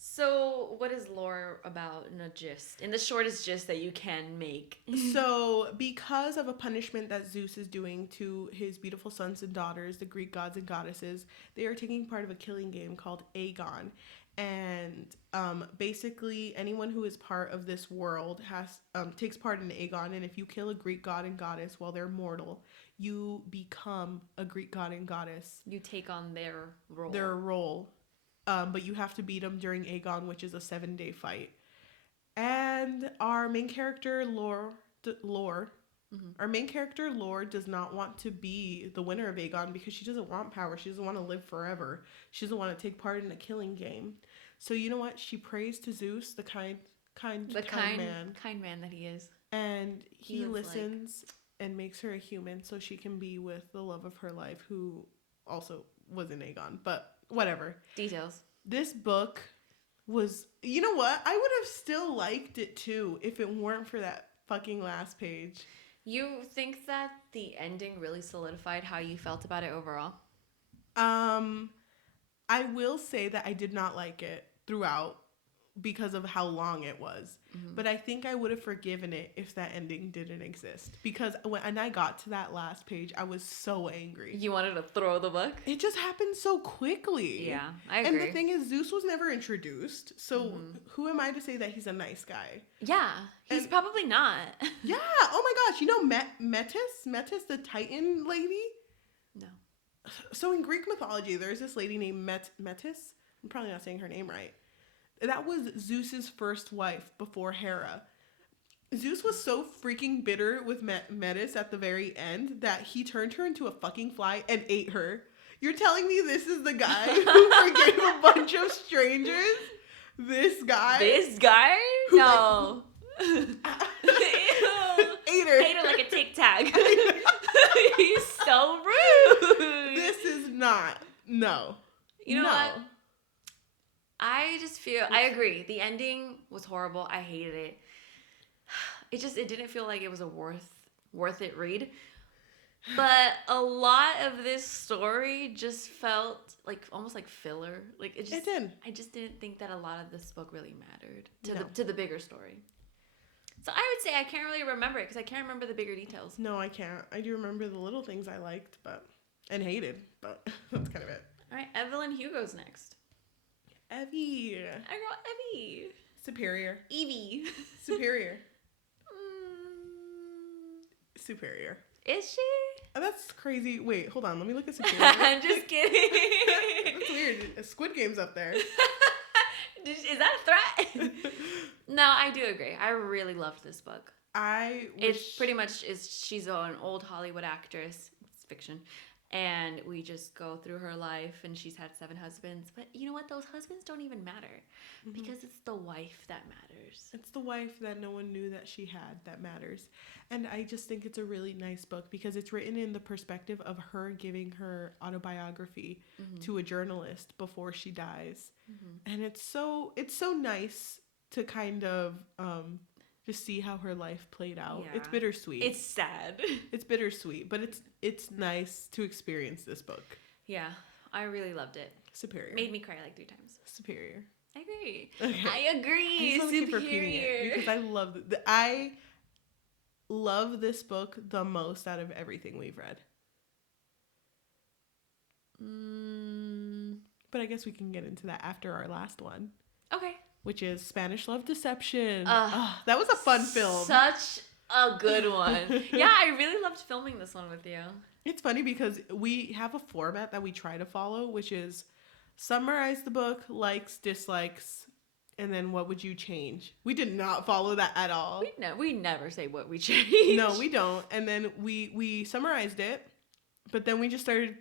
So, what is Lore about in a gist? In the shortest gist that you can make. So, because of a punishment that Zeus is doing to his beautiful sons and daughters, the Greek gods and goddesses, they are taking part of a killing game called Aegon. And basically, anyone who is part of this world takes part in Aegon. And if you kill a Greek god and goddess while they're mortal, you become a Greek god and goddess. You take on their role. Their role. But you have to beat them during Aegon, which is a 7-day fight. And our main character, Lore, our main character, Lore, does not want to be the winner of Aegon because she doesn't want power. She doesn't want to live forever. She doesn't want to take part in a killing game. So you know what? She prays to Zeus, the kind man that he is. And he listens and makes her a human so she can be with the love of her life, who also was in Aegon. But whatever. Details. This book was, you know what? I would have still liked it too if it weren't for that fucking last page. You think that the ending really solidified how you felt about it overall? I will say that I did not like it throughout because of how long it was. But I think I would have forgiven it if that ending didn't exist. Because when I got to that last page, I was so angry. You wanted to throw the book? It just happened so quickly. Yeah, I agree. And the thing is, Zeus was never introduced. So who am I to say that he's a nice guy? Yeah, he's probably not. Yeah. Oh my gosh. You know Metis, the Titan lady? No. So in Greek mythology, there's this lady named Metis. I'm probably not saying her name right. That was Zeus's first wife before Hera. Zeus was so freaking bitter with Metis at the very end that he turned her into a fucking fly and ate her. You're telling me this is the guy who forgave a bunch of strangers? This guy? This guy? No. Ew. Ate her like a Tic Tac. He's so rude. This is not. No. You know what? I just feel, I agree. The ending was horrible. I hated it. It didn't feel like it was a worth it read. But a lot of this story just felt like almost like filler. Like it did. I just didn't think that a lot of this book really mattered to the bigger story. So I would say I can't really remember it because I can't remember the bigger details. No, I can't. I do remember the little things I liked and hated, but that's kind of it. All right, Evelyn Hugo's next. Evie. I wrote Evie. Superior. Evie. Superior. Superior. Is she? Oh, that's crazy. Wait, hold on. Let me look at Superior. I'm just kidding. That's weird. Squid Game's up there. Is that a threat? No, I do agree. I really loved this book. It's pretty much she's an old Hollywood actress fiction. And we just go through her life, and she's had 7 husbands. But you know what? Those husbands don't even matter because it's the wife that matters. It's the wife that no one knew that she had that matters. And I just think it's a really nice book because it's written in the perspective of her giving her autobiography to a journalist before she dies. And it's so nice to kind of just see how her life played out. Yeah. It's bittersweet. It's sad. It's bittersweet, but it's nice to experience this book. Yeah, I really loved it. Superior. Made me cry like 3 times. Superior. I agree. Okay. I agree. I just wanna keep Superior. repeating it because I love this book the most out of everything we've read. But I guess we can get into that after our last one. Okay. Which is Spanish Love Deception. That was a fun film. Such a good one. Yeah, I really loved filming this one with you. It's funny because we have a format that we try to follow, which is summarize the book, likes, dislikes, and then what would you change? We did not follow that at all. We never say what we change. No, we don't. And then we summarized it, but then we just started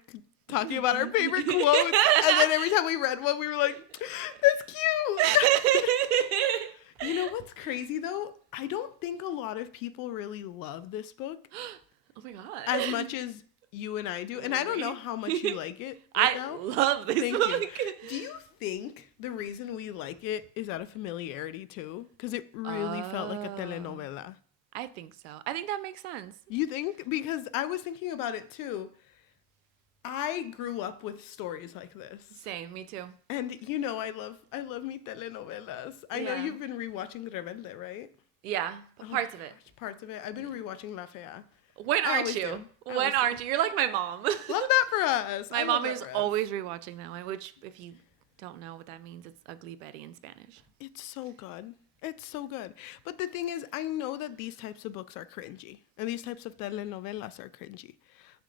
talking about our favorite quotes. And then every time we read one, we were like, that's cute. You know what's crazy though? I don't think a lot of people really love this book. Oh my god. As much as you and I do. And I don't know how much you like it. Love this book. You. Do you think the reason we like it is out of familiarity too? Because it really felt like a telenovela. I think so. I think that makes sense. You think? Because I was thinking about it too. I grew up with stories like this. Same, me too. And you know, I love me telenovelas. I know you've been rewatching Rebelde, right? Yeah, parts of it. Parts of it. I've been rewatching La Fea. When aren't you? When aren't you? You're like my mom. Love that for us. My mom is always rewatching that one, which if you don't know what that means, it's Ugly Betty in Spanish. It's so good. It's so good. But the thing is, I know that these types of books are cringy. And these types of telenovelas are cringy.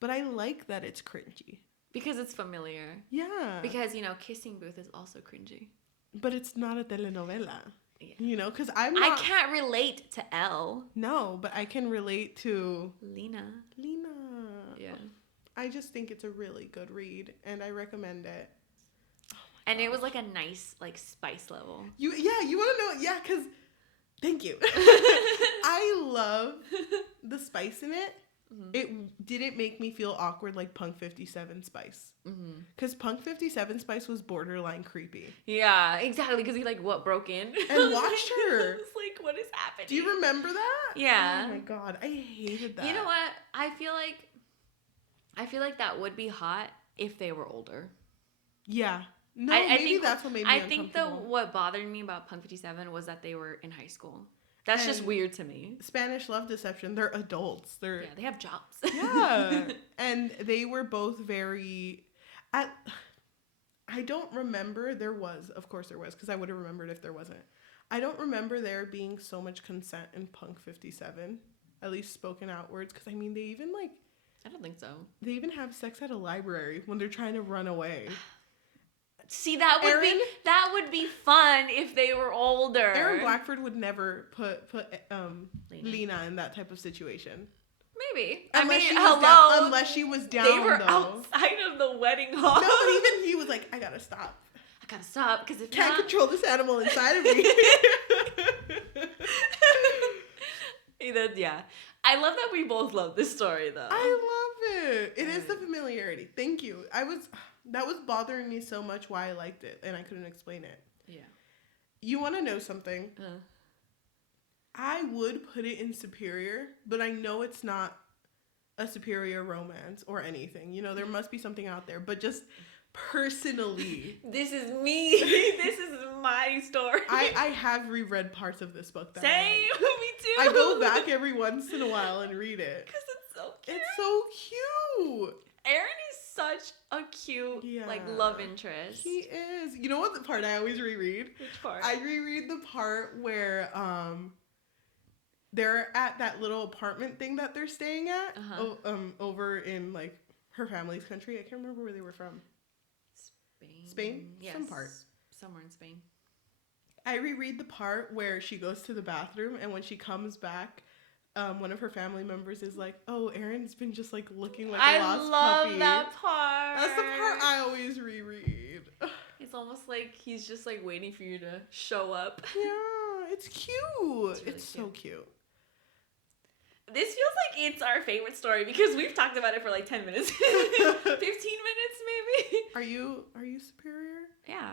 But I like that it's cringy. Because it's familiar. Yeah. Because, you know, Kissing Booth is also cringy. But it's not a telenovela. Yeah. You know, because I'm not... I can't relate to Elle. No, but I can relate to... Lena. Yeah. I just think it's a really good read, and I recommend it. And it was like a nice, like, spice level. You want to know? Yeah, because... Thank you. I love the spice in it. It didn't make me feel awkward like Punk 57 Spice. Because Punk 57 Spice was borderline creepy. Yeah, exactly. Because he, like, broke in? And watched her. It's like, what is happening? Do you remember that? Yeah. Oh my god, I hated that. You know what? I feel like that would be hot if they were older. Yeah. No, I maybe think, that's what made me uncomfortable. I think what bothered me about Punk 57 was that they were in high school. That's just weird to me. Spanish Love Deception, they're adults. Yeah, they have jobs. Yeah. And they were both very... I don't remember there was. Of course there was, because I would have remembered if there wasn't. I don't remember there being so much consent in Punk 57. At least spoken outwards. Because, I mean, they even, like... I don't think so. They even have sex at a library when they're trying to run away. See, that would be fun if they were older. Aaron Blackford would never put Lena in that type of situation. Maybe. Unless she was down. They were outside of the wedding hall. No, but even he was like, I gotta stop. Because if can't not... control this animal inside of me. Yeah. I love that we both love this story, though. I love it. It is the familiarity. Thank you. That was bothering me so much why I liked it, and I couldn't explain it. Yeah. You want to know something? I would put it in superior, but I know it's not a superior romance or anything. You know, there must be something out there, but just personally. This is me. This is my story. I have reread parts of this book. Same. Me too. I go back every once in a while and read it. Because it's so cute. It's so cute. Aaron is such a cute, love interest. He is. You know what the part I always reread? Which part? I reread the part where they're at that little apartment thing that they're staying at over in, like, her family's country. I can't remember where they were from. Spain? Yes. Some part. Somewhere in Spain. I reread the part where she goes to the bathroom, and when she comes back, one of her family members is like, "Oh, Aaron's been just like looking like I a lost love puppy." that part. That's the part I always reread. It's almost like he's just like waiting for you to show up. Yeah, it's cute. It's really So cute. This feels like it's our favorite story because we've talked about it for like 10 minutes. 15 minutes maybe. Are you superior? Yeah.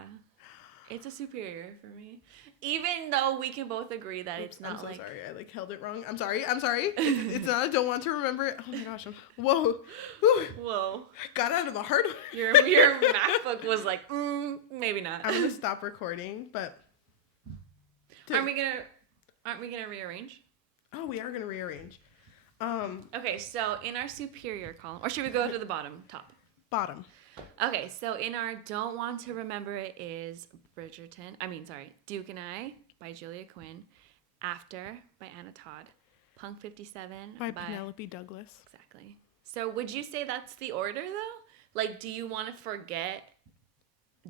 It's a superior for me. Even though we can both agree that it's not I'm so like... sorry. I like held it wrong. I'm sorry. It's not. I don't want to remember it. Oh my gosh. Whoa. Whew. Whoa. Got out of the hard one. Your MacBook was like, maybe not. I'm going to stop recording, but... Aren't we gonna rearrange? Oh, we are going to rearrange. Okay, so in our superior column, or should we go to the top? Bottom. Okay, so in our don't want to remember it is Duke and I by Julia Quinn, After by Anna Todd, Punk 57 by Penelope Douglas. Exactly. So would you say that's the order though? Like, do you want to forget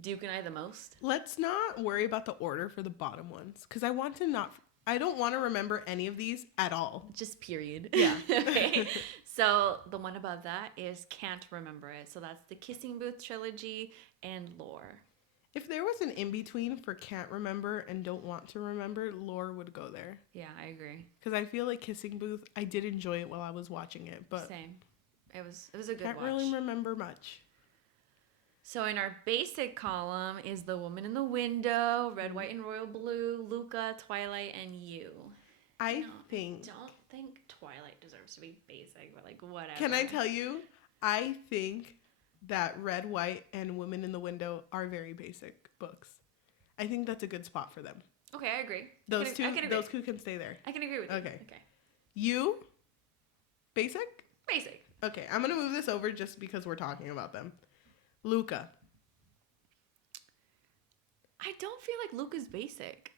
Duke and I the most? Let's not worry about the order for the bottom ones, because I don't want to remember any of these at all. Just period. Yeah. Okay. So the one above that is Can't Remember It. So that's the Kissing Booth trilogy and Lore. If there was an in-between for Can't Remember and Don't Want to Remember, Lore would go there. Yeah, I agree. Because I feel like Kissing Booth, I did enjoy it while I was watching it, but... Same. It was a good can't watch. really remember much. So in our basic column is The Woman in the Window, Red, White, and Royal Blue, Luca, Twilight, and You. I don't think Twilight deserves to be basic, but like whatever. Can I tell you? I think that Red, White, and Woman in the Window are very basic books. I think that's a good spot for them. Okay, I agree. Those two can stay there. I can agree with you. Okay. Okay. You? Basic? Basic. Okay, I'm gonna move this over just because we're talking about them. Luca. I don't feel like Luca's basic.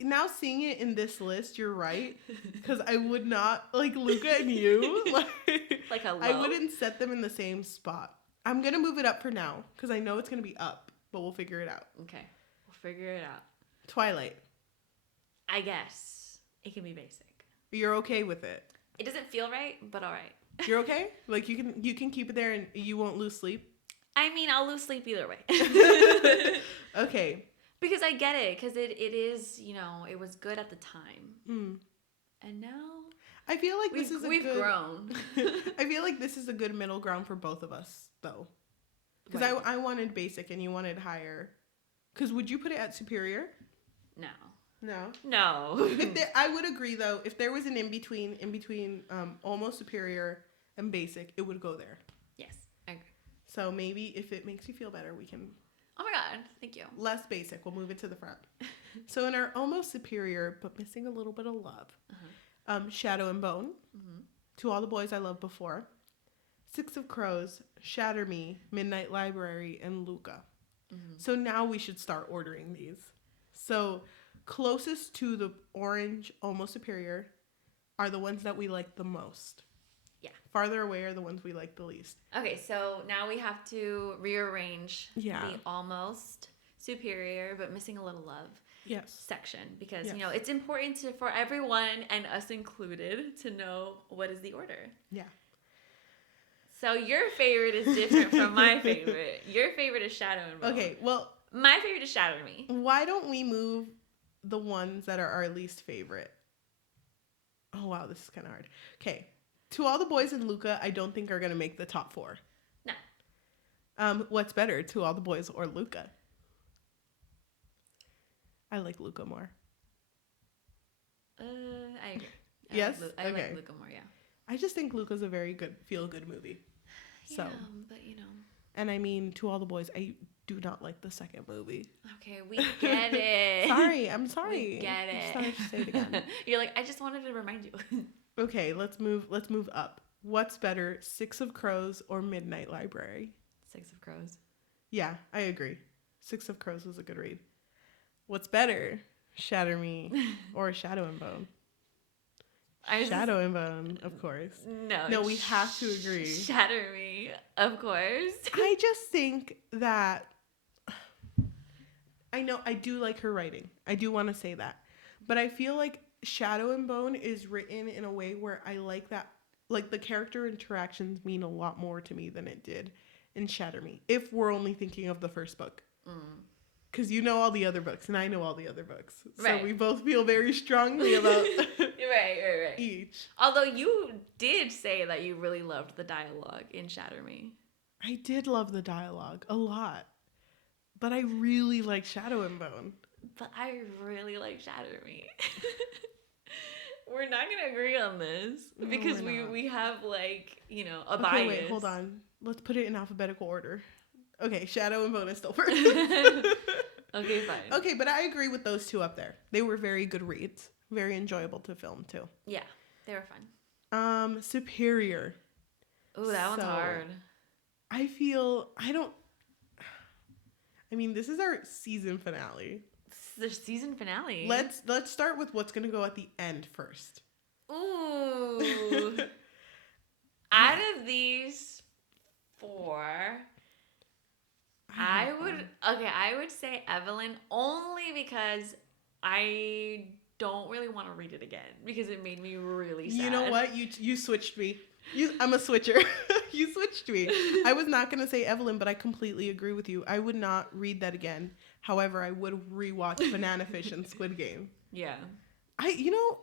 Now seeing it in this list, you're right. Because I would not, like, Luca and you, like a low? I wouldn't set them in the same spot. I'm going to move it up for now, because I know it's going to be up, but we'll figure it out. Okay, we'll figure it out. Twilight. I guess it can be basic. You're okay with it? It doesn't feel right, but all right. You're okay? Like, you can keep it there and you won't lose sleep? I mean, I'll lose sleep either way. Okay. Because I get it, because it is, it was good at the time. And now... I feel like we've grown. I feel like this is a good middle ground for both of us, though. Because right. I wanted basic and you wanted higher. Because would you put it at superior? No. I would agree, though. If there was an in-between almost superior and basic, it would go there. Yes, I agree. So maybe if it makes you feel better, we can... Oh my god, thank you. Less basic. We'll move it to the front. So in our almost superior, but missing a little bit of love, Shadow and Bone, To All the Boys I Loved Before, Six of Crows, Shatter Me, Midnight Library, and Luca. So now we should start ordering these. So closest to the orange, almost superior, are the ones that we like the most. Yeah. Farther away are the ones we like the least. Okay, so now we have to rearrange the almost superior but missing a little love section because, it's important for everyone and us included to know what is the order. Yeah. So your favorite is different from my favorite. Your favorite is Shadow and Bone. Okay, well... My favorite is Shadow Me. Why don't we move the ones that are our least favorite? Oh, wow, this is kind of hard. Okay. To All the Boys and Luca, I don't think are going to make the top 4. No. What's better, To All the Boys or Luca? I like Luca more. I agree. Yes? I like Luca more, yeah. I just think Luca's a very good, feel-good movie. So. Yeah, but And I mean, To All the Boys, I do not like the second movie. Okay, we get it. I'm sorry. We get it. I'm sorry to say it again. You're like, I just wanted to remind you. Okay, let's move up. What's better, Six of Crows or Midnight Library? Six of Crows. Yeah, I agree. Six of Crows was a good read. What's better, Shatter Me or Shadow and Bone? Shadow and Bone, of course. No, we have to agree. Shatter Me, of course. I just think that I know I do like her writing. I do want to say that. But I feel like Shadow and Bone is written in a way where I like that, like the character interactions mean a lot more to me than it did in Shatter Me, if we're only thinking of the first book. Because you know all the other books and I know all the other books. So we both feel very strongly about right. each. Although you did say that you really loved the dialogue in Shatter Me. I did love the dialogue a lot. But I really like Shadow and Bone. But I really like Shatter Me. We're not going to agree on this because we have, like, you know, a bias. Okay, wait, hold on. Let's put it in alphabetical order. Okay, Shadow and Bone is still first. Okay, fine. Okay, but I agree with those two up there. They were very good reads. Very enjoyable to film, too. Yeah, they were fun. Superior. Ooh, that one's hard. I mean, this is our season finale. This is the season finale. Let's start with what's going to go at the end first. Ooh. Out of these 4... I would say Evelyn only because I don't really want to read it again because it made me really sad. You know what? You switched me. I'm a switcher. You switched me. I was not going to say Evelyn, but I completely agree with you. I would not read that again. However, I would rewatch Banana Fish and Squid Game. Yeah.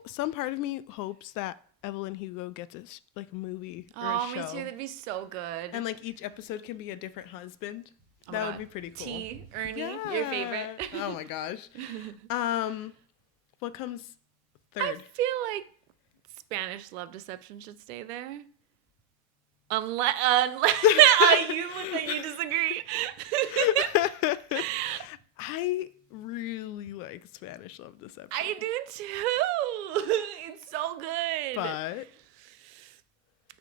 Some part of me hopes that Evelyn Hugo gets a movie or a show. Oh, me too. That'd be so good. And like each episode can be a different husband. That would be pretty cool. T, Ernie, your favorite. Oh my gosh. What comes third? I feel like Spanish Love Deception should stay there. Unless you look like you disagree. I really like Spanish Love Deception. I do too. It's so good. But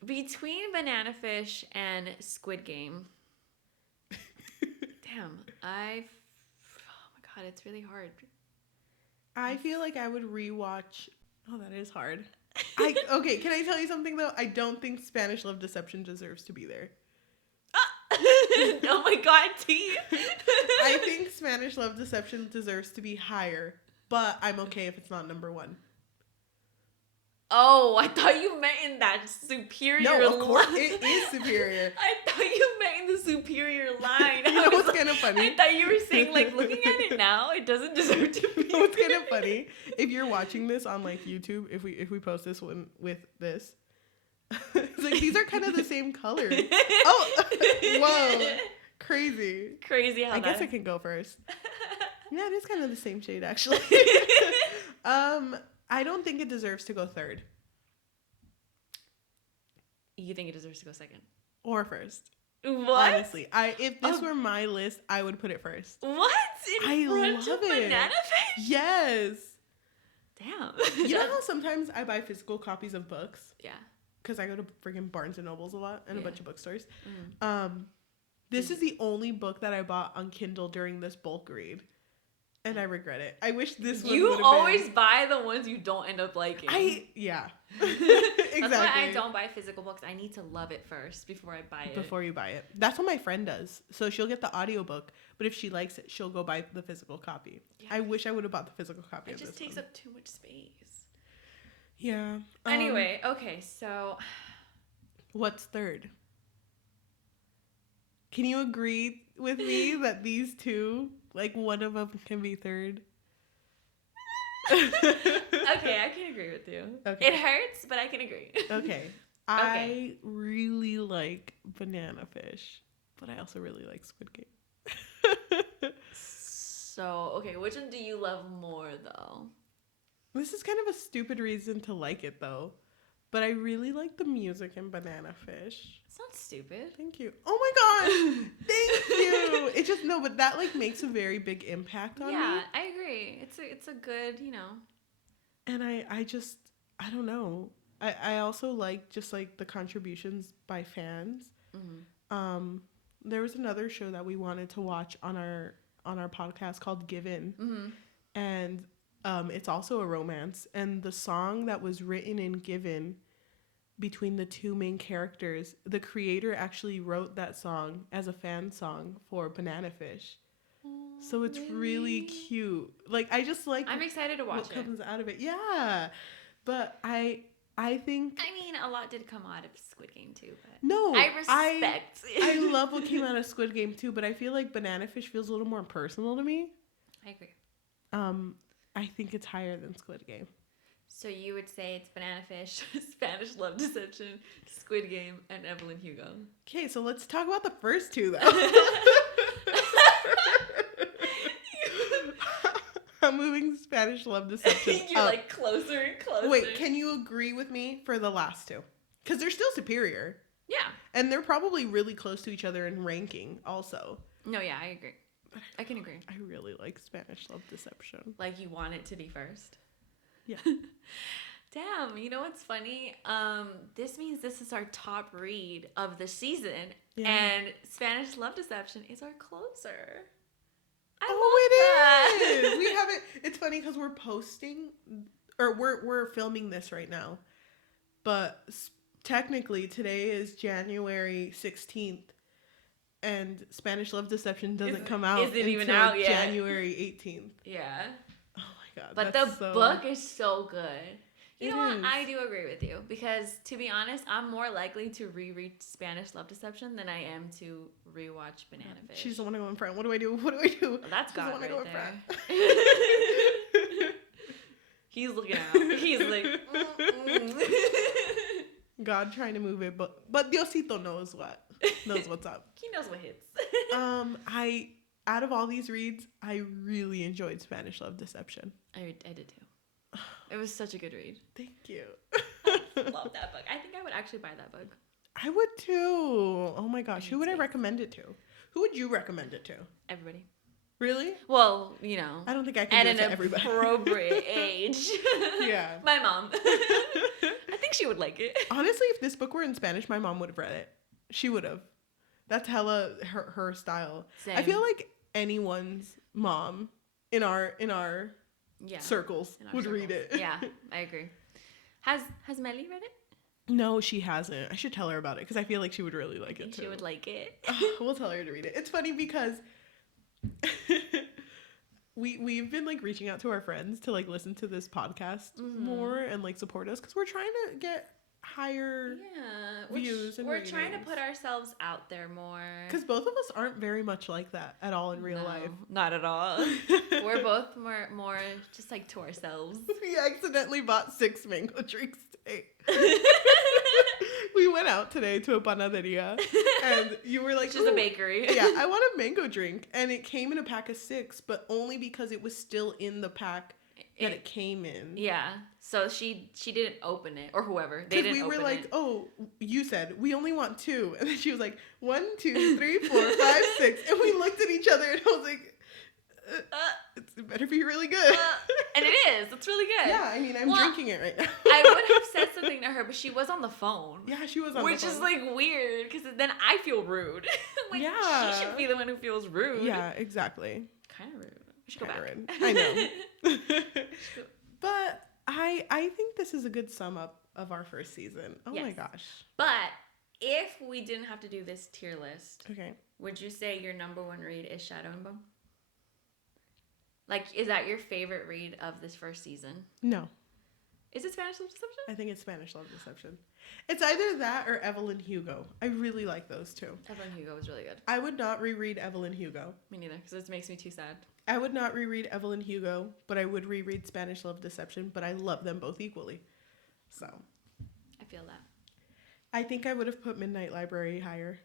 between Banana Fish and Squid Game. Damn, oh my god, it's really hard. I feel like I would rewatch. Oh, that is hard. Okay, can I tell you something though? I don't think Spanish Love Deception deserves to be there. Oh my god, T. I think Spanish Love Deception deserves to be higher, but I'm okay if it's not number 1. Oh, I thought you meant in that superior line. No, of course it is superior. I thought you meant in the superior line. You know what's kind of funny? I thought you were saying, like, looking at it now, it doesn't deserve to be. You know what's kind of funny? If you're watching this on, like, YouTube, if we post this one with this, it's like, these are kind of the same color. Oh, whoa. Crazy. Crazy how I guess I can go first. Yeah, it is kind of the same shade, actually. I don't think it deserves to go third. You think it deserves to go second? Or first. What? Honestly. If this were my list, I would put it first. What? I love it. Banana Fish? Yes. Damn. You know how sometimes I buy physical copies of books? Yeah. Because I go to freaking Barnes and Nobles a lot and a bunch of bookstores. Mm. This is the only book that I bought on Kindle during this bulk read. And I regret it. I wish this one You would have always buy the ones you don't end up liking. Yeah. Exactly. Exactly. That's why I don't buy physical books. I need to love it first before I buy it. Before you buy it. That's what my friend does. So she'll get the audiobook, but if she likes it, she'll go buy the physical copy. Yeah. I wish I would have bought the physical copy of this. It just takes up too much space. Yeah. Anyway, okay, so what's third? Can you agree with me that these two, like, one of them can be third? Okay, I can agree with you. Okay. It hurts, but I can agree. Okay. I really like Banana Fish, but I also really like Squid Game. So, okay, which one do you love more, though? This is kind of a stupid reason to like it, though. But I really like the music in Banana Fish. It's not stupid. Thank you. Oh my god! Thank you! It just, no, but that, like, makes a very big impact on me. Yeah, I agree. It's a good, you know. And I don't know. I also like just, like, the contributions by fans. Mm-hmm. There was another show that we wanted to watch on our podcast called Given. Mm-hmm. And it's also a romance. And the song that was written in Given between the two main characters, the creator actually wrote that song as a fan song for Banana Fish. So it's really cute. Like, I just like I'm excited to watch what comes out of it. Yeah. But I think I mean, a lot did come out of Squid Game too, but no, I respect. I love what came out of Squid Game too, but I feel like Banana Fish feels a little more personal to me. I agree. I think it's higher than Squid Game. So you would say it's Banana Fish, Spanish Love Deception, Squid Game, and Evelyn Hugo. Okay, so let's talk about the first two though. I'm moving Spanish Love Deception. You're like closer and closer. Wait, can you agree with me for the last two? Because they're still superior. Yeah. And they're probably really close to each other in ranking also. No, yeah, I agree. I can agree. I really like Spanish Love Deception. Like you want it to be first. Yeah. Damn, you know what's funny? This means this is our top read of the season. Yeah. And Spanish Love Deception is our closer. It is. We haven't. It's funny because we're posting, or we're filming this right now, but technically today is January 16th, and Spanish Love Deception doesn't come out isn't even until out yet. January 18th. Yeah. Oh my god. But the book is so good. You know what? I do agree with you because, to be honest, I'm more likely to reread Spanish Love Deception than I am to rewatch Banana Fish. She's the one to go in front. What do I do? What do I do? Well, that's God right there. He's looking out. He's like, God trying to move it, but Diosito knows what's up. He knows what hits. Out of all these reads, I really enjoyed Spanish Love Deception. I did too. It was such a good read. Thank you. I love that book. I think I would actually buy that book. I would too. Oh my gosh. Who would I recommend it to? Who would you recommend it to? Everybody. Really? Well, you know. I don't think I can do it to everybody. At an appropriate age. Yeah. My mom. I think she would like it. Honestly, if this book were in Spanish, my mom would have read it. She would have. That's hella her style. Same. I feel like anyone's mom in our circles would read it. Yeah, I agree. Has Melly read it? No, she hasn't. I should tell her about it because I feel like she would really like it too. She would like it. We'll tell her to read it. It's funny because we've been like reaching out to our friends to like listen to this podcast more and like support us because we're trying to get higher views and we're ratings. Trying to put ourselves out there more because both of us aren't very much like that at all in real life. Not at all. We're both more just like to ourselves. We accidentally bought 6 mango drinks today. We went out today to a panaderia and you were like, which is a bakery. Yeah, I want a mango drink, and it came in a pack of 6, but only because it was still in the pack that it came in. Yeah. So she didn't open it, or whoever. They didn't open it. We were like, oh, you said we only want 2. And then she was like, 1, 2, 3, 4, 5, 6. And we looked at each other and I was like, it better be really good. And it is. It's really good. Yeah, I mean, I'm drinking it right now. I would have said something to her, but she was on the phone. Yeah, she was on the phone. Which is like weird, because then I feel rude. Like, yeah. She should be the one who feels rude. Yeah, exactly. Kind of rude. We should go back. Rude. I know. But I think this is a good sum up of our first season. Oh my gosh. But if we didn't have to do this tier list, okay, would you say your number 1 read is Shadow and Bone? Like, is that your favorite read of this first season? No. Is it Spanish Love Deception? I think it's Spanish Love Deception. It's either that or Evelyn Hugo. I really like those two. Evelyn Hugo was really good. I would not reread Evelyn Hugo. Me neither, because it makes me too sad. I would not reread Evelyn Hugo, but I would reread Spanish Love Deception, but I love them both equally. So. I feel that. I think I would have put Midnight Library higher.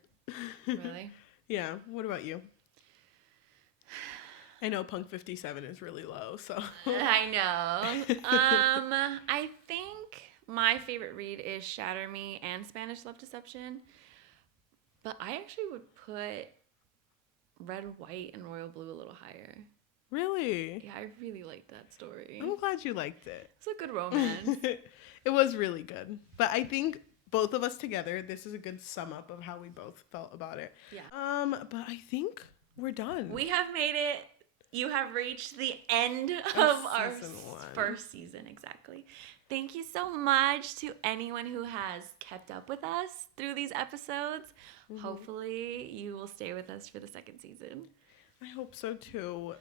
Really? Yeah. What about you? I know Punk 57 is really low, so. I know. I think my favorite read is Shatter Me and Spanish Love Deception. But I actually would put Red, White, and Royal Blue a little higher. Really? Yeah, I really liked that story. I'm glad you liked it. It's a good romance. It was really good. But I think both of us together, this is a good sum up of how we both felt about it. Yeah. But I think we're done. We have made it. You have reached the end of our first season, exactly. Thank you so much to anyone who has kept up with us through these episodes. Mm-hmm. Hopefully, you will stay with us for the second season. I hope so too.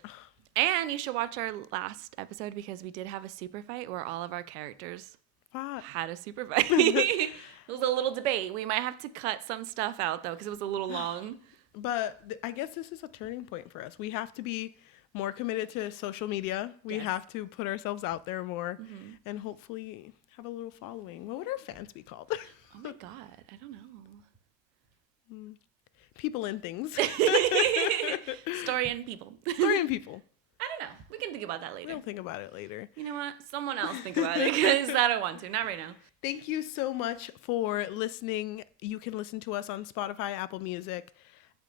And you should watch our last episode because we did have a super fight where all of our characters had a super fight. It was a little debate. We might have to cut some stuff out though because it was a little long. But I guess this is a turning point for us. We have to be more committed to social media. We have to put ourselves out there more and hopefully have a little following. What would our fans be called? Oh my God, I don't know. People and things. Story and people. Story and people. I don't know. We can think about that later. We'll think about it later. You know what? Someone else think about it because I don't want to. Not right now. Thank you so much for listening. You can listen to us on Spotify, Apple Music,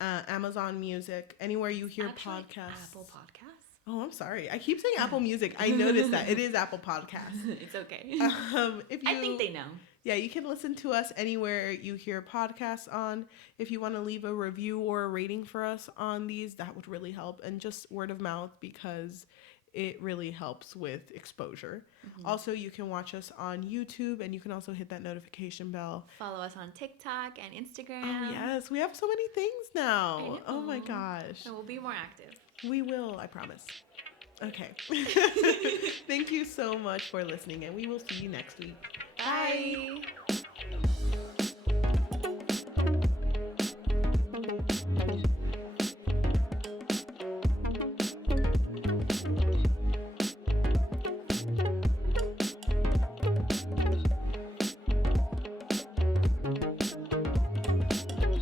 Amazon Music, anywhere you hear podcasts. Apple Podcasts? Oh, I'm sorry. I keep saying Apple Music. I noticed that. It is Apple Podcasts. It's okay. I think they know. Yeah, you can listen to us anywhere you hear podcasts on. If you want to leave a review or a rating for us on these, that would really help. And just word of mouth because it really helps with exposure. Also, you can watch us on YouTube and you can also hit that notification bell. Follow us on TikTok and Instagram. Oh, yes. We have so many things now. Oh, my gosh. And we'll be more active. We will, I promise. Okay. Thank you so much for listening and we will see you next week. Bye.